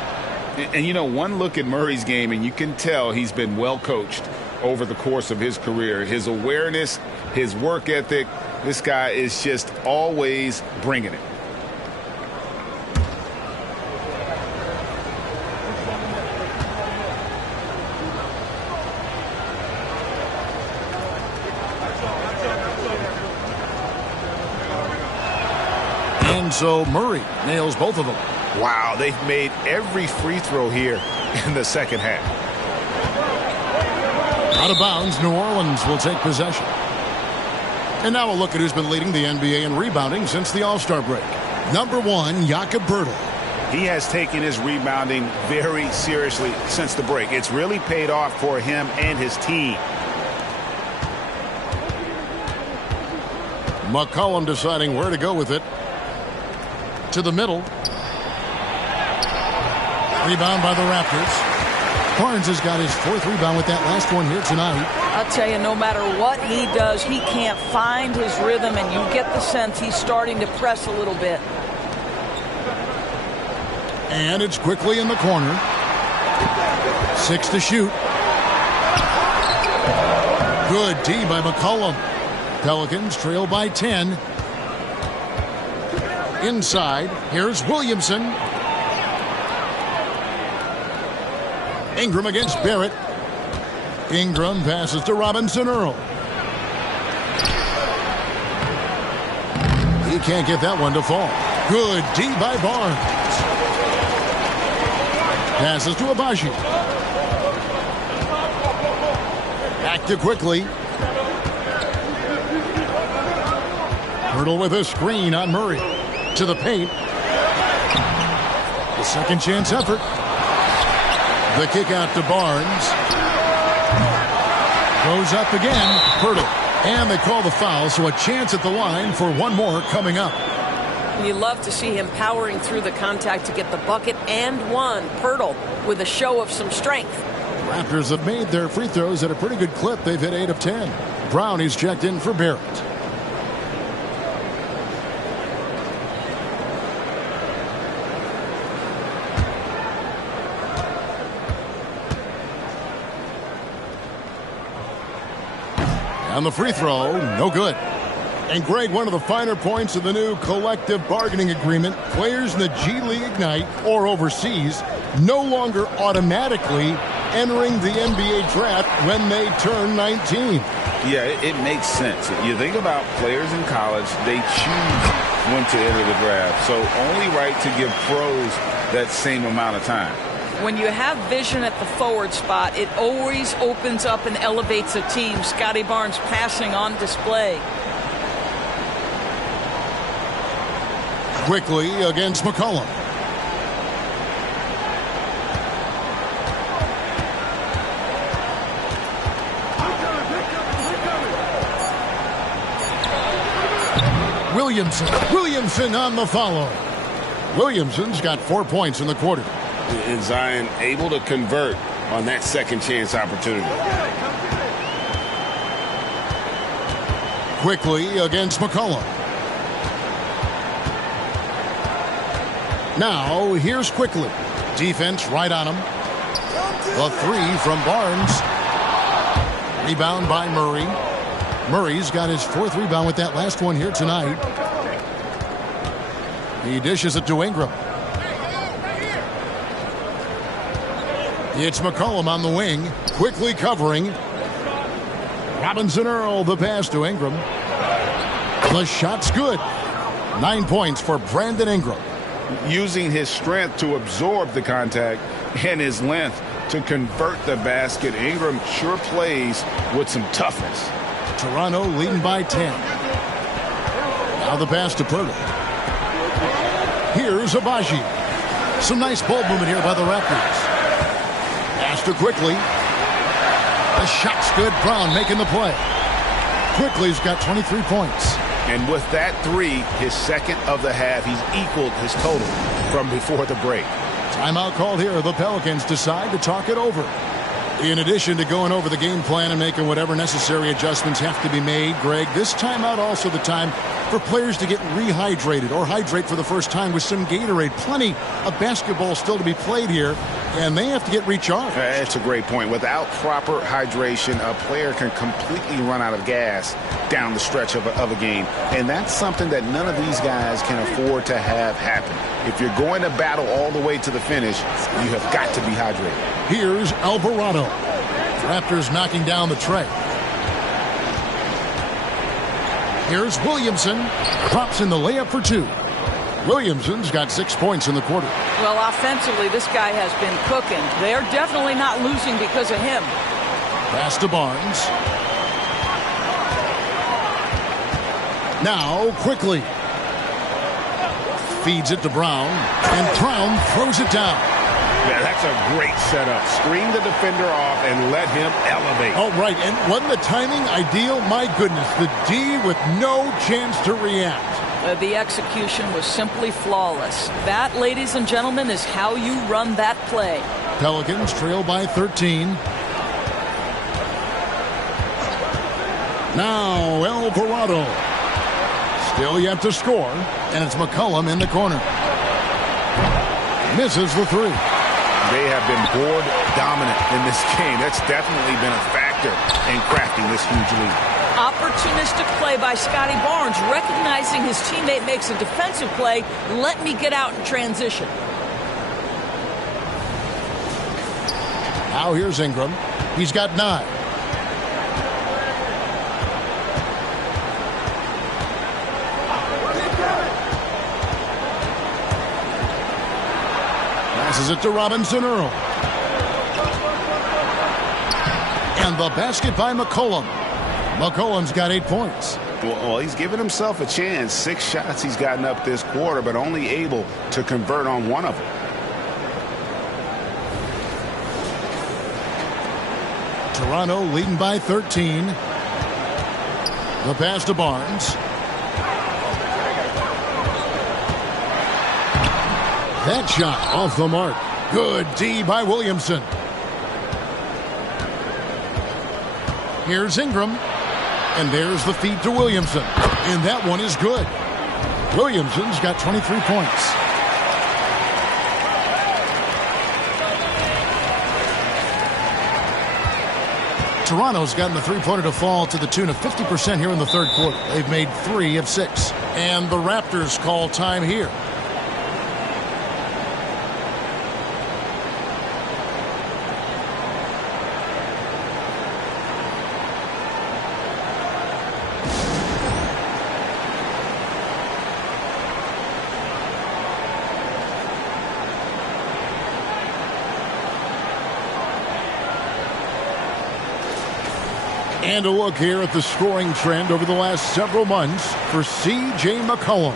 And, you know, one look at Murray's game, and you can tell he's been well coached over the course of his career. His awareness, his work ethic, this guy is just always bringing it. And so Murray nails both of them. Wow, they've made every free throw here in the second half. Out of bounds, New Orleans will take possession. And now we'll look at who's been leading the NBA in rebounding since the All-Star break. Number 1, Jakob Poeltl. He has taken his rebounding very seriously since the break. It's really paid off for him and his team. McCollum deciding where to go with it. To the middle. Rebound by the Raptors. Barnes has got his 4th rebound with that last one here tonight. I'll tell you, no matter what he does, he can't find his rhythm, and you get the sense he's starting to press a little bit. And it's quickly in the corner. 6 to shoot. Good D by McCollum. Pelicans trail by 10. Inside, here's Williamson. Ingram against Barrett. Ingram passes to Robinson Earl. He can't get that one to fall. Good D by Barnes. Passes to Abaji. Back to quickly. Hurdle with a screen on Murray. To the paint. The second chance effort. The kick out to Barnes. Goes up again. Poeltl. And they call the foul, so a chance at the line for one more coming up. You love to see him powering through the contact to get the bucket and one. Poeltl with a show of some strength. Raptors have made their free throws at a pretty good clip. They've hit 8 of 10. Brownie's checked in for Barrett. And the free throw, no good. And Greg, one of the finer points of the new collective bargaining agreement, players in the G League Ignite or overseas no longer automatically entering the NBA draft when they turn 19. Yeah, it makes sense. You think about players in college, they choose when to enter the draft. So only right to give pros that same amount of time. When you have vision at the forward spot, it always opens up and elevates a team. Scotty Barnes passing on display. Quickly against McCollum. Williamson on the follow. Williamson's got 4 points in the quarter. And Zion able to convert on that second chance opportunity. Quickly against McCollum. Now here's Quickly. Defense right on him. The 3 from Barnes. Rebound by Murray. Murray's got his 4th rebound with that last one here tonight. He dishes it to Ingram. It's McCollum on the wing, quickly covering. Robinson Earl, the pass to Ingram. The shot's good. 9 points for Brandon Ingram. Using his strength to absorb the contact and his length to convert the basket. Ingram sure plays with some toughness. Toronto leading by 10. Now the pass to Pirtle. Here's Abaji. Some nice ball movement here by the Raptors. Pass to Quickly. The shot's good. Brown making the play. Quickly's got 23 points. And with that three, his second of the half, he's equaled his total from before the break. Timeout called here. The Pelicans decide to talk it over. In addition to going over the game plan and making whatever necessary adjustments have to be made, Greg, this timeout also the time for players to get rehydrated or hydrate for the first time with some Gatorade. Plenty of basketball still to be played here, and they have to get recharged. That's a great point. Without proper hydration, a player can completely run out of gas down the stretch of a game, and that's something that none of these guys can afford to have happen. If you're going to battle all the way to the finish, you have got to be hydrated. Here's Alvarado. Raptors knocking down the tray. Here's Williamson. Drops in the layup for two. Williamson's got 6 points in the quarter. Well, offensively, this guy has been cooking. They're definitely not losing because of him. Pass to Barnes. Now, Quickly. Feeds it to Brown. And Brown throws it down. Yeah, that's a great setup. Screen the defender off and let him elevate. Oh, right. And wasn't the timing ideal? My goodness, the D with no chance to react. The execution was simply flawless. That, ladies and gentlemen, is how you run that play. Pelicans trail by 13. Now, Alvarado. Still yet to score. And it's McCollum in the corner. Misses the three. They have been board dominant in this game. That's definitely been a factor in crafting this huge lead. Opportunistic play by Scotty Barnes, recognizing his teammate makes a defensive play. Let me get out in transition. Now here's Ingram. He's got 9. Passes it to Robinson Earl. And the basket by McCollum. McCollum's got 8 points. Well, he's given himself a chance. 6 shots he's gotten up this quarter, but only able to convert on one of them. Toronto leading by 13. The pass to Barnes. That shot off the mark. Good D by Williamson. Here's Ingram. And there's the feed to Williamson. And that one is good. Williamson's got 23 points. Toronto's gotten the three-pointer to fall to the tune of 50% here in the third quarter. They've made 3 of 6. And the Raptors call time here. And a look here at the scoring trend over the last several months for C.J. McCollum.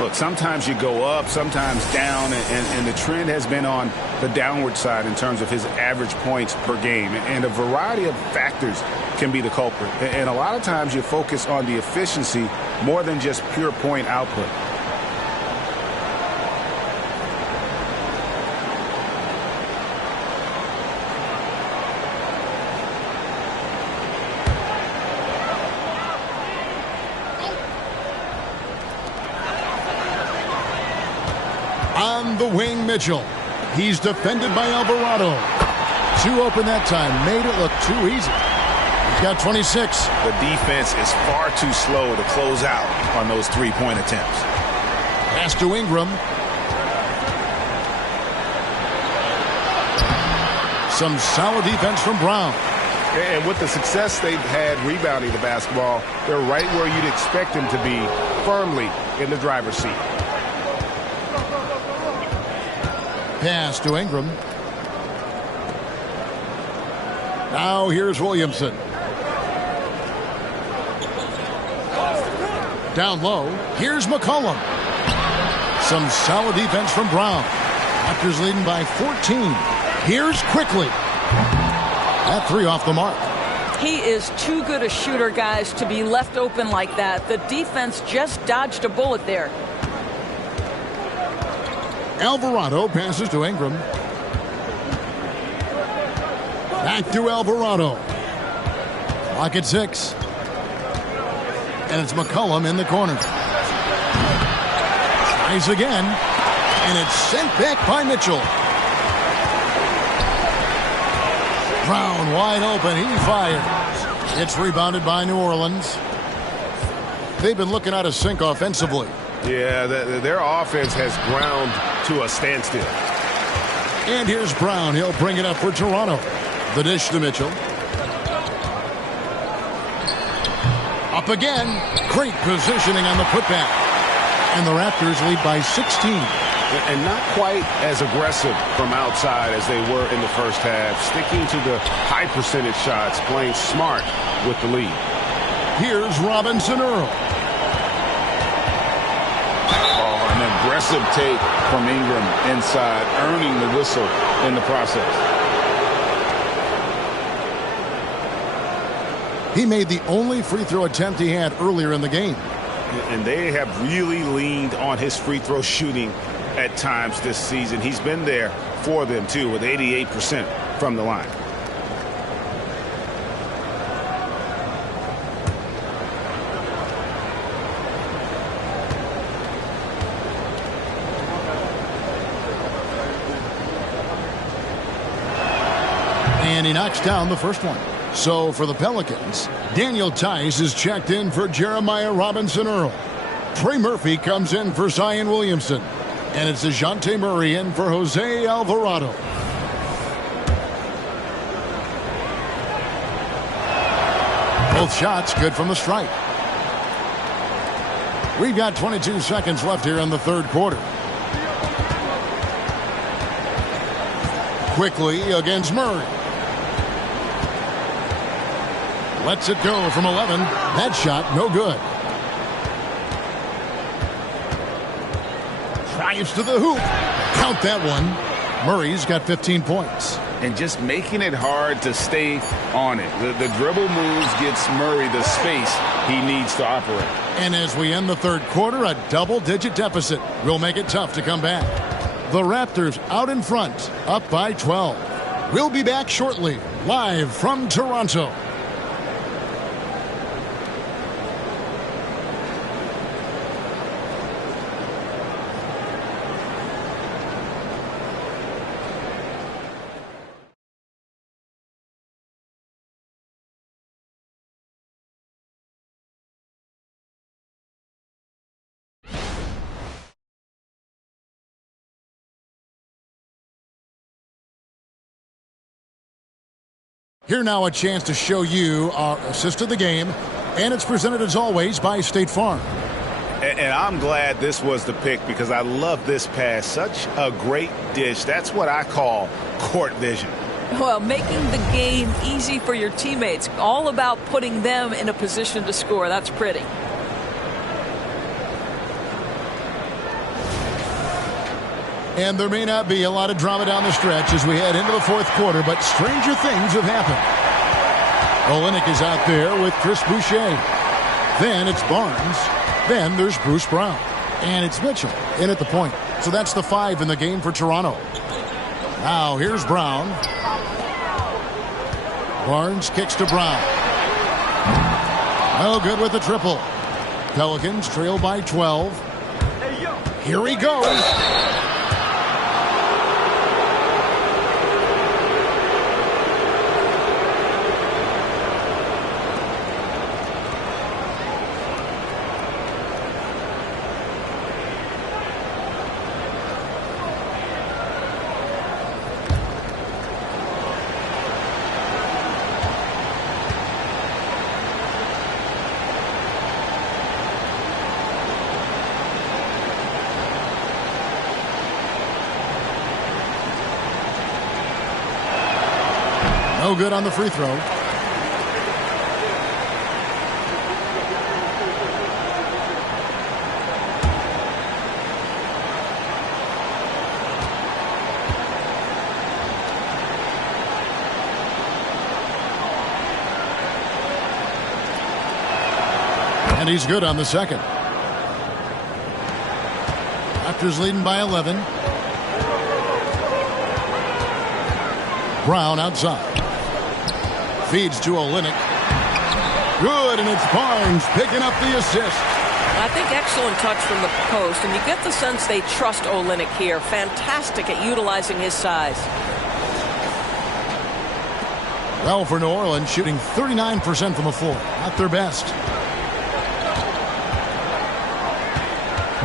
Look, sometimes you go up, sometimes down, and the trend has been on the downward side in terms of his average points per game. And a variety of factors can be the culprit. And a lot of times you focus on the efficiency more than just pure point output. On the wing, Mitchell. He's defended by Alvarado. 2 open that time. Made it look too easy. He's got 26. The defense is far too slow to close out on those three-point attempts. Pass to Ingram. Some solid defense from Brown. And with the success they've had rebounding the basketball, they're right where you'd expect them to be, firmly in the driver's seat. Pass to Ingram. Now here's Williamson. Down low, here's McCollum. Some solid defense from Brown. Raptors leading by 14. Here's Quickly. That three off the mark. He is too good a shooter, guys, to be left open like that. The defense just dodged a bullet there. Alvarado passes to Ingram. Back to Alvarado. Clock at 6. And it's McCollum in the corner. Tries again. And it's sent back by Mitchell. Brown wide open. He fires. It's rebounded by New Orleans. They've been looking out of sync offensively. Yeah, their offense has ground to a standstill. And here's Brown. He'll bring it up for Toronto. The dish to Mitchell. Up again. Great positioning on the putback. And the Raptors lead by 16. And not quite as aggressive from outside as they were in the first half. Sticking to the high percentage shots, playing smart with the lead. Here's Robinson Earl. Oh, an aggressive take from Ingram inside, earning the whistle in the process. He made the only free throw attempt he had earlier in the game. And they have really leaned on his free throw shooting at times this season. He's been there for them, too, with 88% from the line. And he knocks down the first one. So for the Pelicans, Daniel Tice is checked in for Jeremiah Robinson Earl. Trey Murphy comes in for Zion Williamson. And it's DeJounte Murray in for Jose Alvarado. Both shots good from the stripe. We've got 22 seconds left here in the third quarter. Quickly against Murray. Lets it go from 11. That shot, no good. Drives to the hoop. Count that one. Murray's got 15 points. And just making it hard to stay on it. The dribble moves gets Murray the space he needs to operate. And as we end the third quarter, a double-digit deficit will make it tough to come back. The Raptors out in front, up by 12. We'll be back shortly, live from Toronto. Here now a chance to show you our assist of the game, and it's presented as always by State Farm. And I'm glad this was the pick because I love this pass. Such a great dish. That's what I call court vision. Well, making the game easy for your teammates. All about putting them in a position to score. That's pretty. And there may not be a lot of drama down the stretch as we head into the fourth quarter, but stranger things have happened. Olynyk is out there with Chris Boucher. Then it's Barnes. Then there's Bruce Brown. And it's Mitchell in at the point. So that's the 5 in the game for Toronto. Now here's Brown. Barnes kicks to Brown. No good with the triple. Pelicans trail by 12. Here he goes. No good on the free throw. And he's good on the second. Raptors leading by 11. Brown outside. Feeds to Olynyk. Good, and it's Barnes picking up the assist. I think excellent touch from the post, and you get the sense they trust Olynyk here. Fantastic at utilizing his size. Well, for New Orleans, shooting 39% from the floor. Not their best.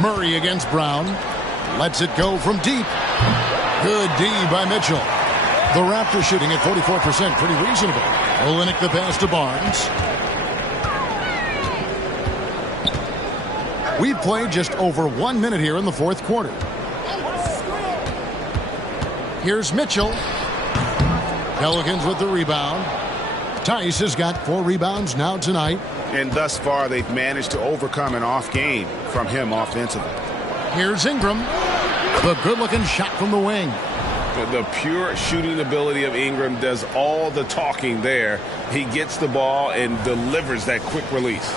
Murray against Brown. Lets it go from deep. Good D by Mitchell. The Raptors shooting at 44%. Pretty reasonable. Olynyk the pass to Barnes. We've played just over 1 minute here in the fourth quarter. Here's Mitchell. Pelicans with the rebound. Tice has got 4 rebounds now tonight. And thus far, they've managed to overcome an off game from him offensively. Here's Ingram. The good-looking shot from the wing. The pure shooting ability of Ingram does all the talking there. He gets the ball and delivers that quick release.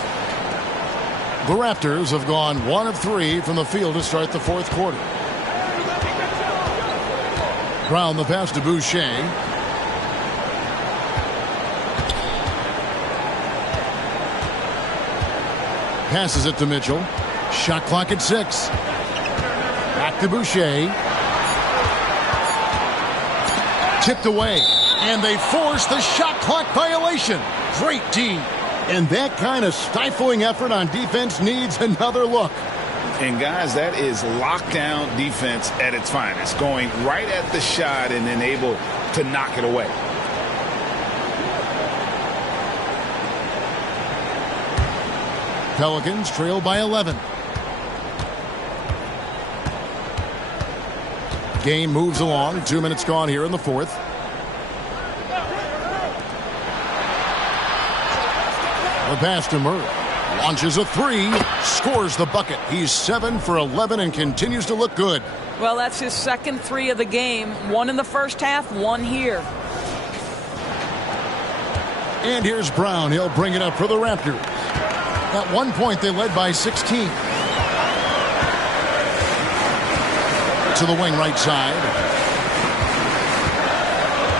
The Raptors have gone 1 of 3 from the field to start the fourth quarter. Brown the pass to Boucher. Passes it to Mitchell. Shot clock at 6. Back to Boucher. Tipped away. And they force the shot clock violation. Great D. And that kind of stifling effort on defense needs another look. And guys, that is lockdown defense at its finest. Going right at the shot and then able to knock it away. Pelicans trail by 11. Game moves along. 2 minutes gone here in the fourth. The pass to Murray. Launches a 3. Scores the bucket. He's 7 for 11 and continues to look good. Well, that's his second 3 of the game. 1 in the first half, 1 here. And here's Brown. He'll bring it up for the Raptors. At one point, they led by 16. To the wing right side.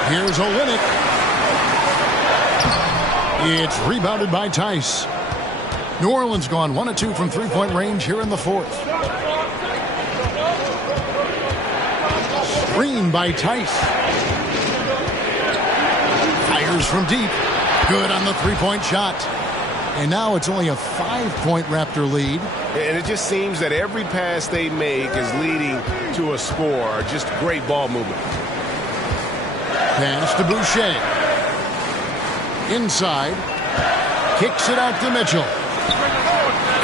Here's Olynyk. It's rebounded by Tice. New Orleans gone 1 of 2 from three-point range here in the fourth. Screen by Tice. Fires from deep. Good on the three-point shot. And now it's only a 5-point Raptor lead. And it just seems that every pass they make is leading to a score. Just great ball movement. Pass to Boucher. Inside. Kicks it out to Mitchell.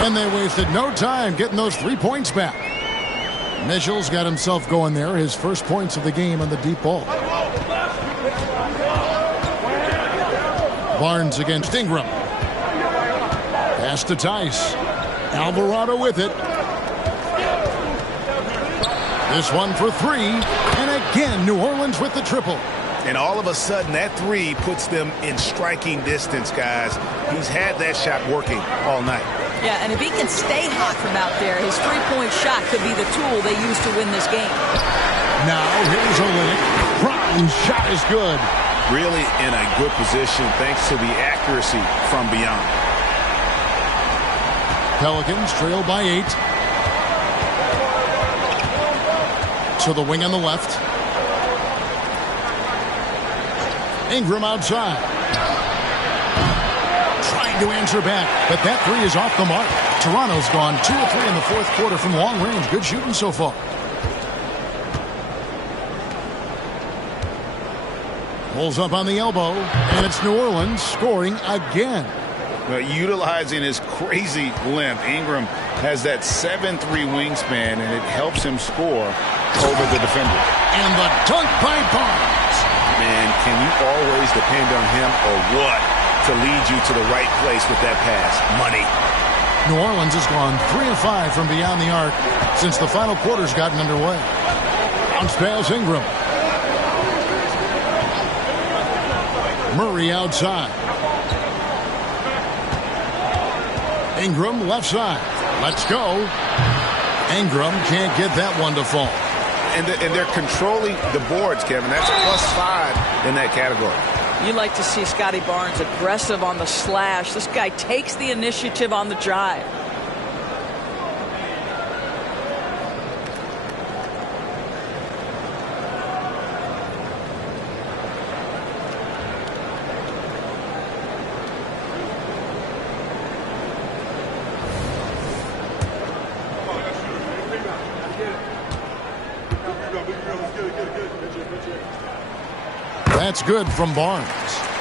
And they wasted no time getting those 3 points back. Mitchell's got himself going there. His first points of the game on the deep ball. Barnes against Ingram. Pass to Tice. Alvarado with it. This one for 3. And again, New Orleans with the triple. And all of a sudden, that 3 puts them in striking distance, guys. He's had that shot working all night. Yeah, and if he can stay hot from out there, his three-point shot could be the tool they use to win this game. Now, here's Olynyk. Brown's shot is good. Really in a good position thanks to the accuracy from beyond. Pelicans trail by 8. To the wing on the left. Ingram outside. Trying to answer back, but that 3 is off the mark. Toronto's gone 2 of 3 in the fourth quarter from long range. Good shooting so far. Pulls up on the elbow, and it's New Orleans scoring again. Utilizing his crazy length, Ingram has that 7'3" wingspan, and it helps him score over the defender. And the dunk by Barnes. Man, can you always depend on him or what to lead you to the right place with that pass. Money. New Orleans has gone 3 of 5 from beyond the arc since the final quarter's gotten underway. Bounce pass Ingram. Murray outside. Ingram left side. Let's go. Ingram can't get that one to fall. And they're controlling the boards, Kevin. That's +5 in that category. You like to see Scotty Barnes aggressive on the slash. This guy takes the initiative on the drive. That's good from Barnes.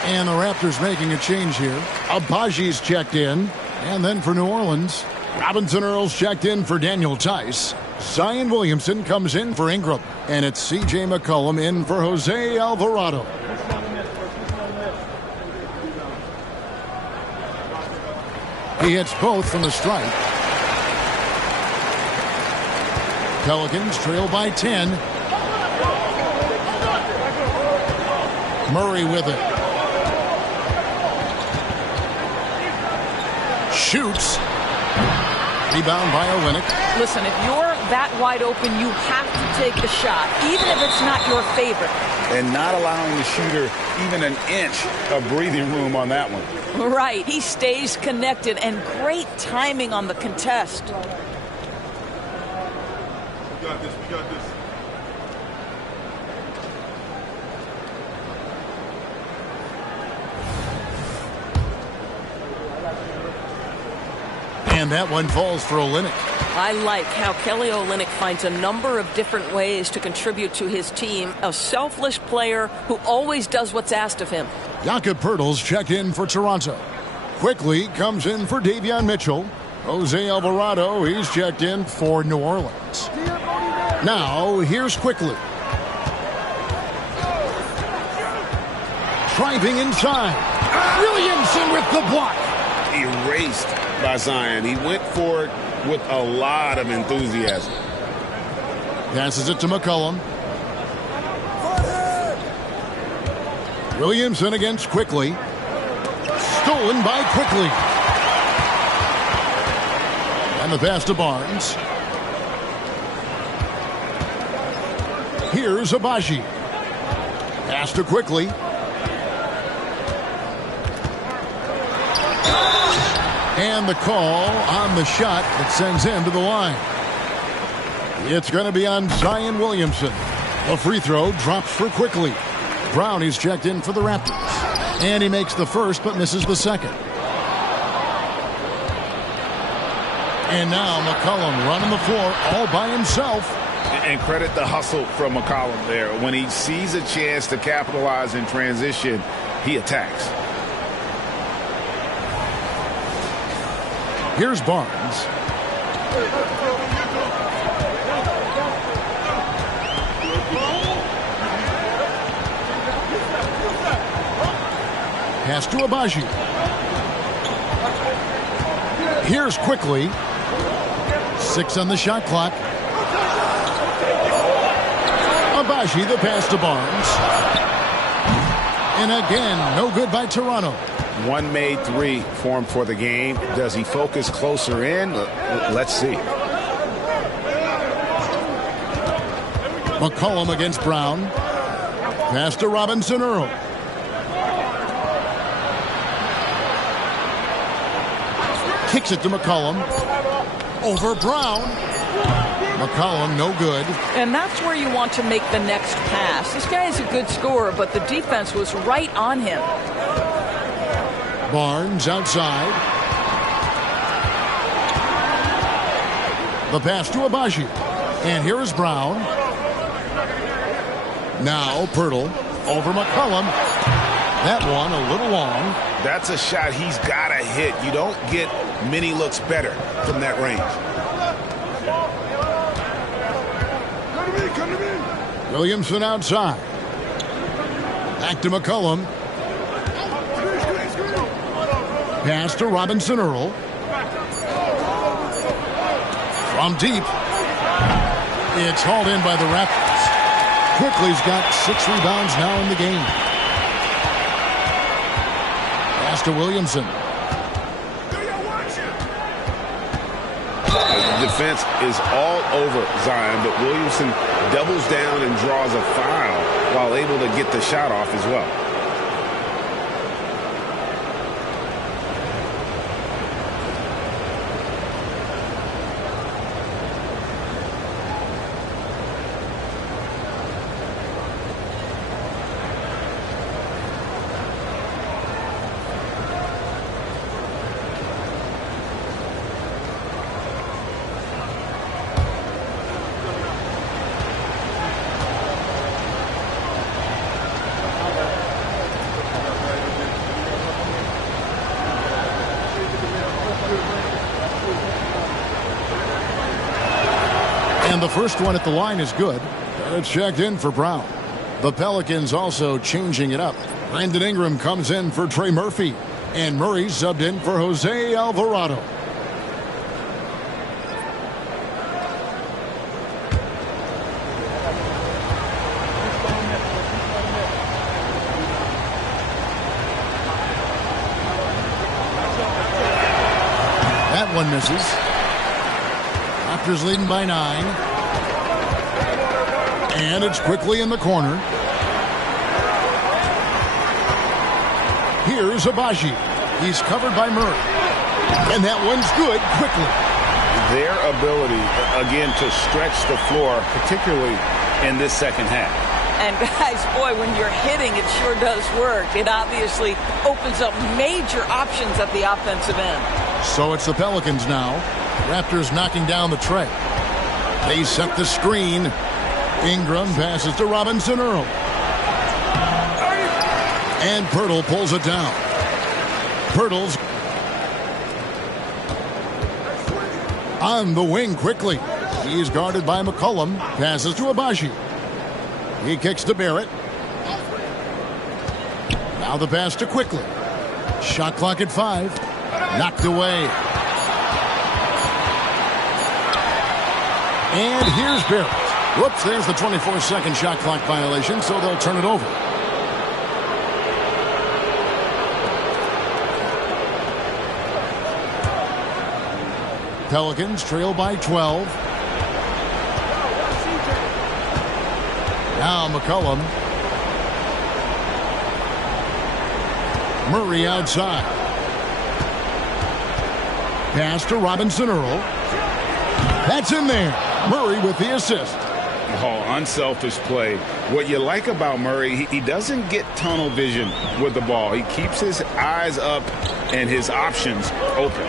And the Raptors making a change here. Abaji's checked in. And then for New Orleans, Robinson Earls checked in for Daniel Tice. Zion Williamson comes in for Ingram. And it's C.J. McCollum in for Jose Alvarado. He hits both from the stripe. Pelicans trail by 10. Murray with it. Shoots. Rebound by Olynyk. Listen, if you're that wide open, you have to take the shot, even if it's not your favorite. And not allowing the shooter even an inch of breathing room on that one. Right. He stays connected, and great timing on the contest. We got this. We got this. And that one falls for Olynyk. I like how Kelly Olynyk finds a number of different ways to contribute to his team. A selfless player who always does what's asked of him. Jakob Poeltl's checked in for Toronto. Quickly comes in for Davion Mitchell. Jose Alvarado, he's checked in for New Orleans. Now, here's Quickly. Driving inside. Williamson with the block. Erased by Zion. He went for it with a lot of enthusiasm. Passes it to McCollum. Williamson against Quickly. Stolen by Quickly. And the pass to Barnes. Here's Abaji. Pass to Quickly. And the call on the shot that sends him to the line. It's going to be on Zion Williamson. The free throw drops for Quickly. Brown is checked in for the Raptors. And he makes the first but misses the second. And now McCollum running the floor all by himself. And credit the hustle from McCollum there. When he sees a chance to capitalize in transition, he attacks. Here's Barnes. Pass to Abaji. Here's Quickly. 6 on the shot clock. Abaji, the pass to Barnes. And again, no good by Toronto. One made three formed for the game. Does he focus closer in? Let's see. McCollum against Brown. Pass to Robinson Earl. Kicks it to McCollum. Over Brown. McCollum, no good. And that's where you want to make the next pass. This guy is a good scorer, but the defense was right on him. Barnes outside. The pass to Abaji. And here is Brown. Now Poeltl over McCollum. That one a little long. That's a shot he's got to hit. You don't get many looks better from that range. Williamson outside. Back to McCollum. Pass to Robinson Earl. From deep. It's hauled in by the Raptors. Quickly's got 6 rebounds now in the game. Pass to Williamson. The defense is all over Zion, but Williamson doubles down and draws a foul while able to get the shot off as well. And the first one at the line is good. It's checked in for Brown. The Pelicans also changing it up. Brandon Ingram comes in for Trey Murphy. And Murray subbed in for Jose Alvarado. That one misses. Raptors leading by 9. And it's quickly in the corner. Here's Abaji. He's covered by Murray. And that one's good quickly. Their ability, again, to stretch the floor, particularly in this second half. And guys, boy, when you're hitting, it sure does work. It obviously opens up major options at the offensive end. So it's the Pelicans now. Raptors knocking down the tray. They set the screen. Ingram passes to Robinson Earl. And Pirtle pulls it down. Pirtle's on the wing quickly. He's guarded by McCollum. Passes to Abaji. He kicks to Barrett. Now the pass to Quickly. Shot clock at 5. Knocked away. And here's Barrett. Whoops, there's the 24-second shot clock violation, so they'll turn it over. Pelicans trail by 12. Now McCollum. Murray outside. Pass to Robinson Earl. That's in there. Murray with the assist. Oh, unselfish play. What you like about Murray, he doesn't get tunnel vision with the ball. He keeps his eyes up and his options open.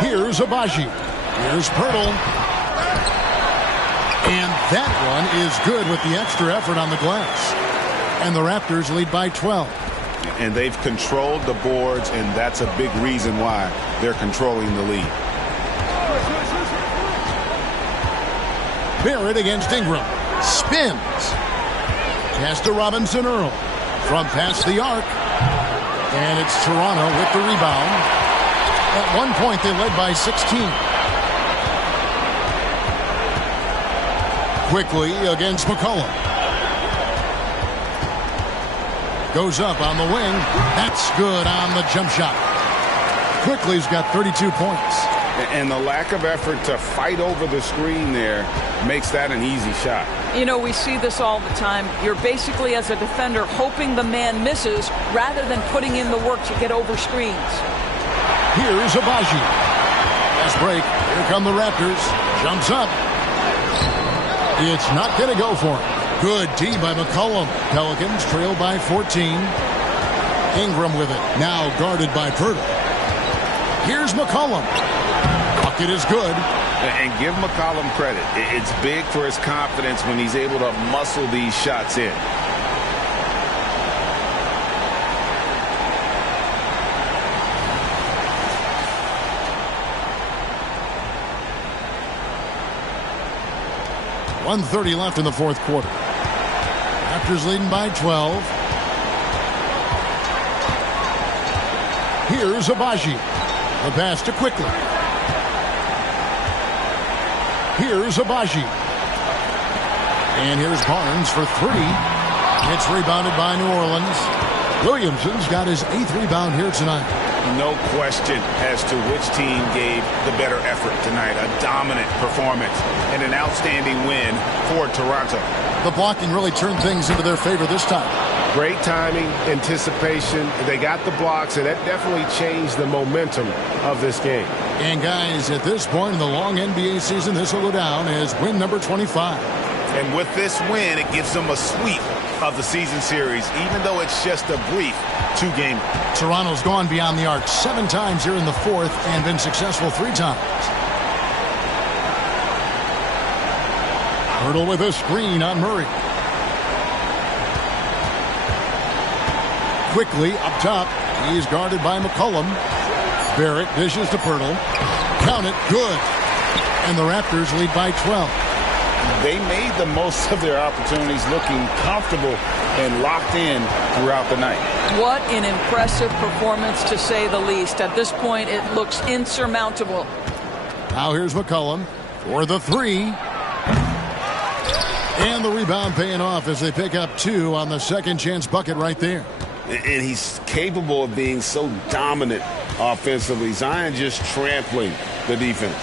Here's Abaji. Here's Pirtle. And that one is good with the extra effort on the glass. And the Raptors lead by 12. And they've controlled the boards, and that's a big reason why they're controlling the lead. Barrett against Ingram. Spins. Pass to Robinson Earl. From past the arc. And it's Toronto with the rebound. At one point, they led by 16. Quickly against McCollum. Goes up on the wing. That's good on the jump shot. Quickly's got 32 points. And the lack of effort to fight over the screen there makes that an easy shot. You know, we see this all the time. You're basically, as a defender, hoping the man misses rather than putting in the work to get over screens. Here's Abaji. Fast break. Here come the Raptors. Jumps up. It's not going to go for him. Good D by McCollum. Pelicans trail by 14. Ingram with it. Now guarded by Pirtle. Here's McCollum. Bucket is good. And give McCollum credit. It's big for his confidence when he's able to muscle these shots in. .130 left in the fourth quarter. Raptors leading by 12. Here's Abaji. The pass to Quickly. Here's Abaji. And here's Barnes for three. It's rebounded by New Orleans. Williamson's got his 8th rebound here tonight. No question as to which team gave the better effort tonight. A dominant performance and an outstanding win for Toronto. The blocking really turned things into their favor this time. Great timing, anticipation. They got the blocks, and that definitely changed the momentum of this game. And guys, at this point in the long NBA season, this will go down as win number 25. And with this win, it gives them a sweep of the season series, even though it's just a brief 2-game. Toronto's gone beyond the arc 7 times here in the 4th and been successful 3 times. Hurdle with a screen on Murray. Quickly up top. He's guarded by McCollum. Barrett dishes to Pirtle. Count it. Good. And the Raptors lead by 12. They made the most of their opportunities, looking comfortable and locked in throughout the night. What an impressive performance, to say the least. At this point, it looks insurmountable. Now here's McCollum for the 3. And the rebound paying off as they pick up 2 on the second chance bucket right there. And he's capable of being so dominant offensively. Zion just trampling the defense.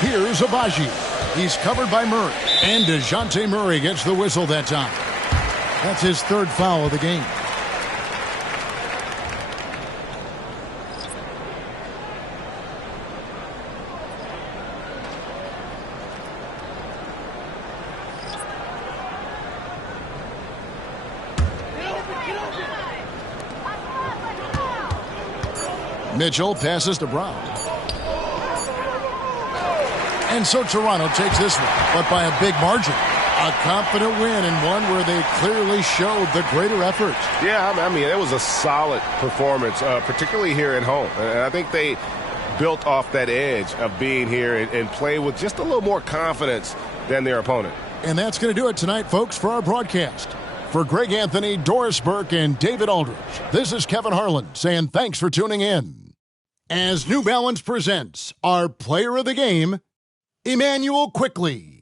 Here's Abaji. He's covered by Murray. And DeJounte Murray gets the whistle that time. That's his 3rd foul of the game. Mitchell passes to Brown. And so Toronto takes this one, but by a big margin. A confident win, and one where they clearly showed the greater effort. Yeah, I mean, it was a solid performance, particularly here at home. And I think they built off that edge of being here and play with just a little more confidence than their opponent. And that's going to do it tonight, folks, for our broadcast. For Greg Anthony, Doris Burke, and David Aldridge, this is Kevin Harlan saying thanks for tuning in. As New Balance presents our player of the game, Emmanuel Quickly.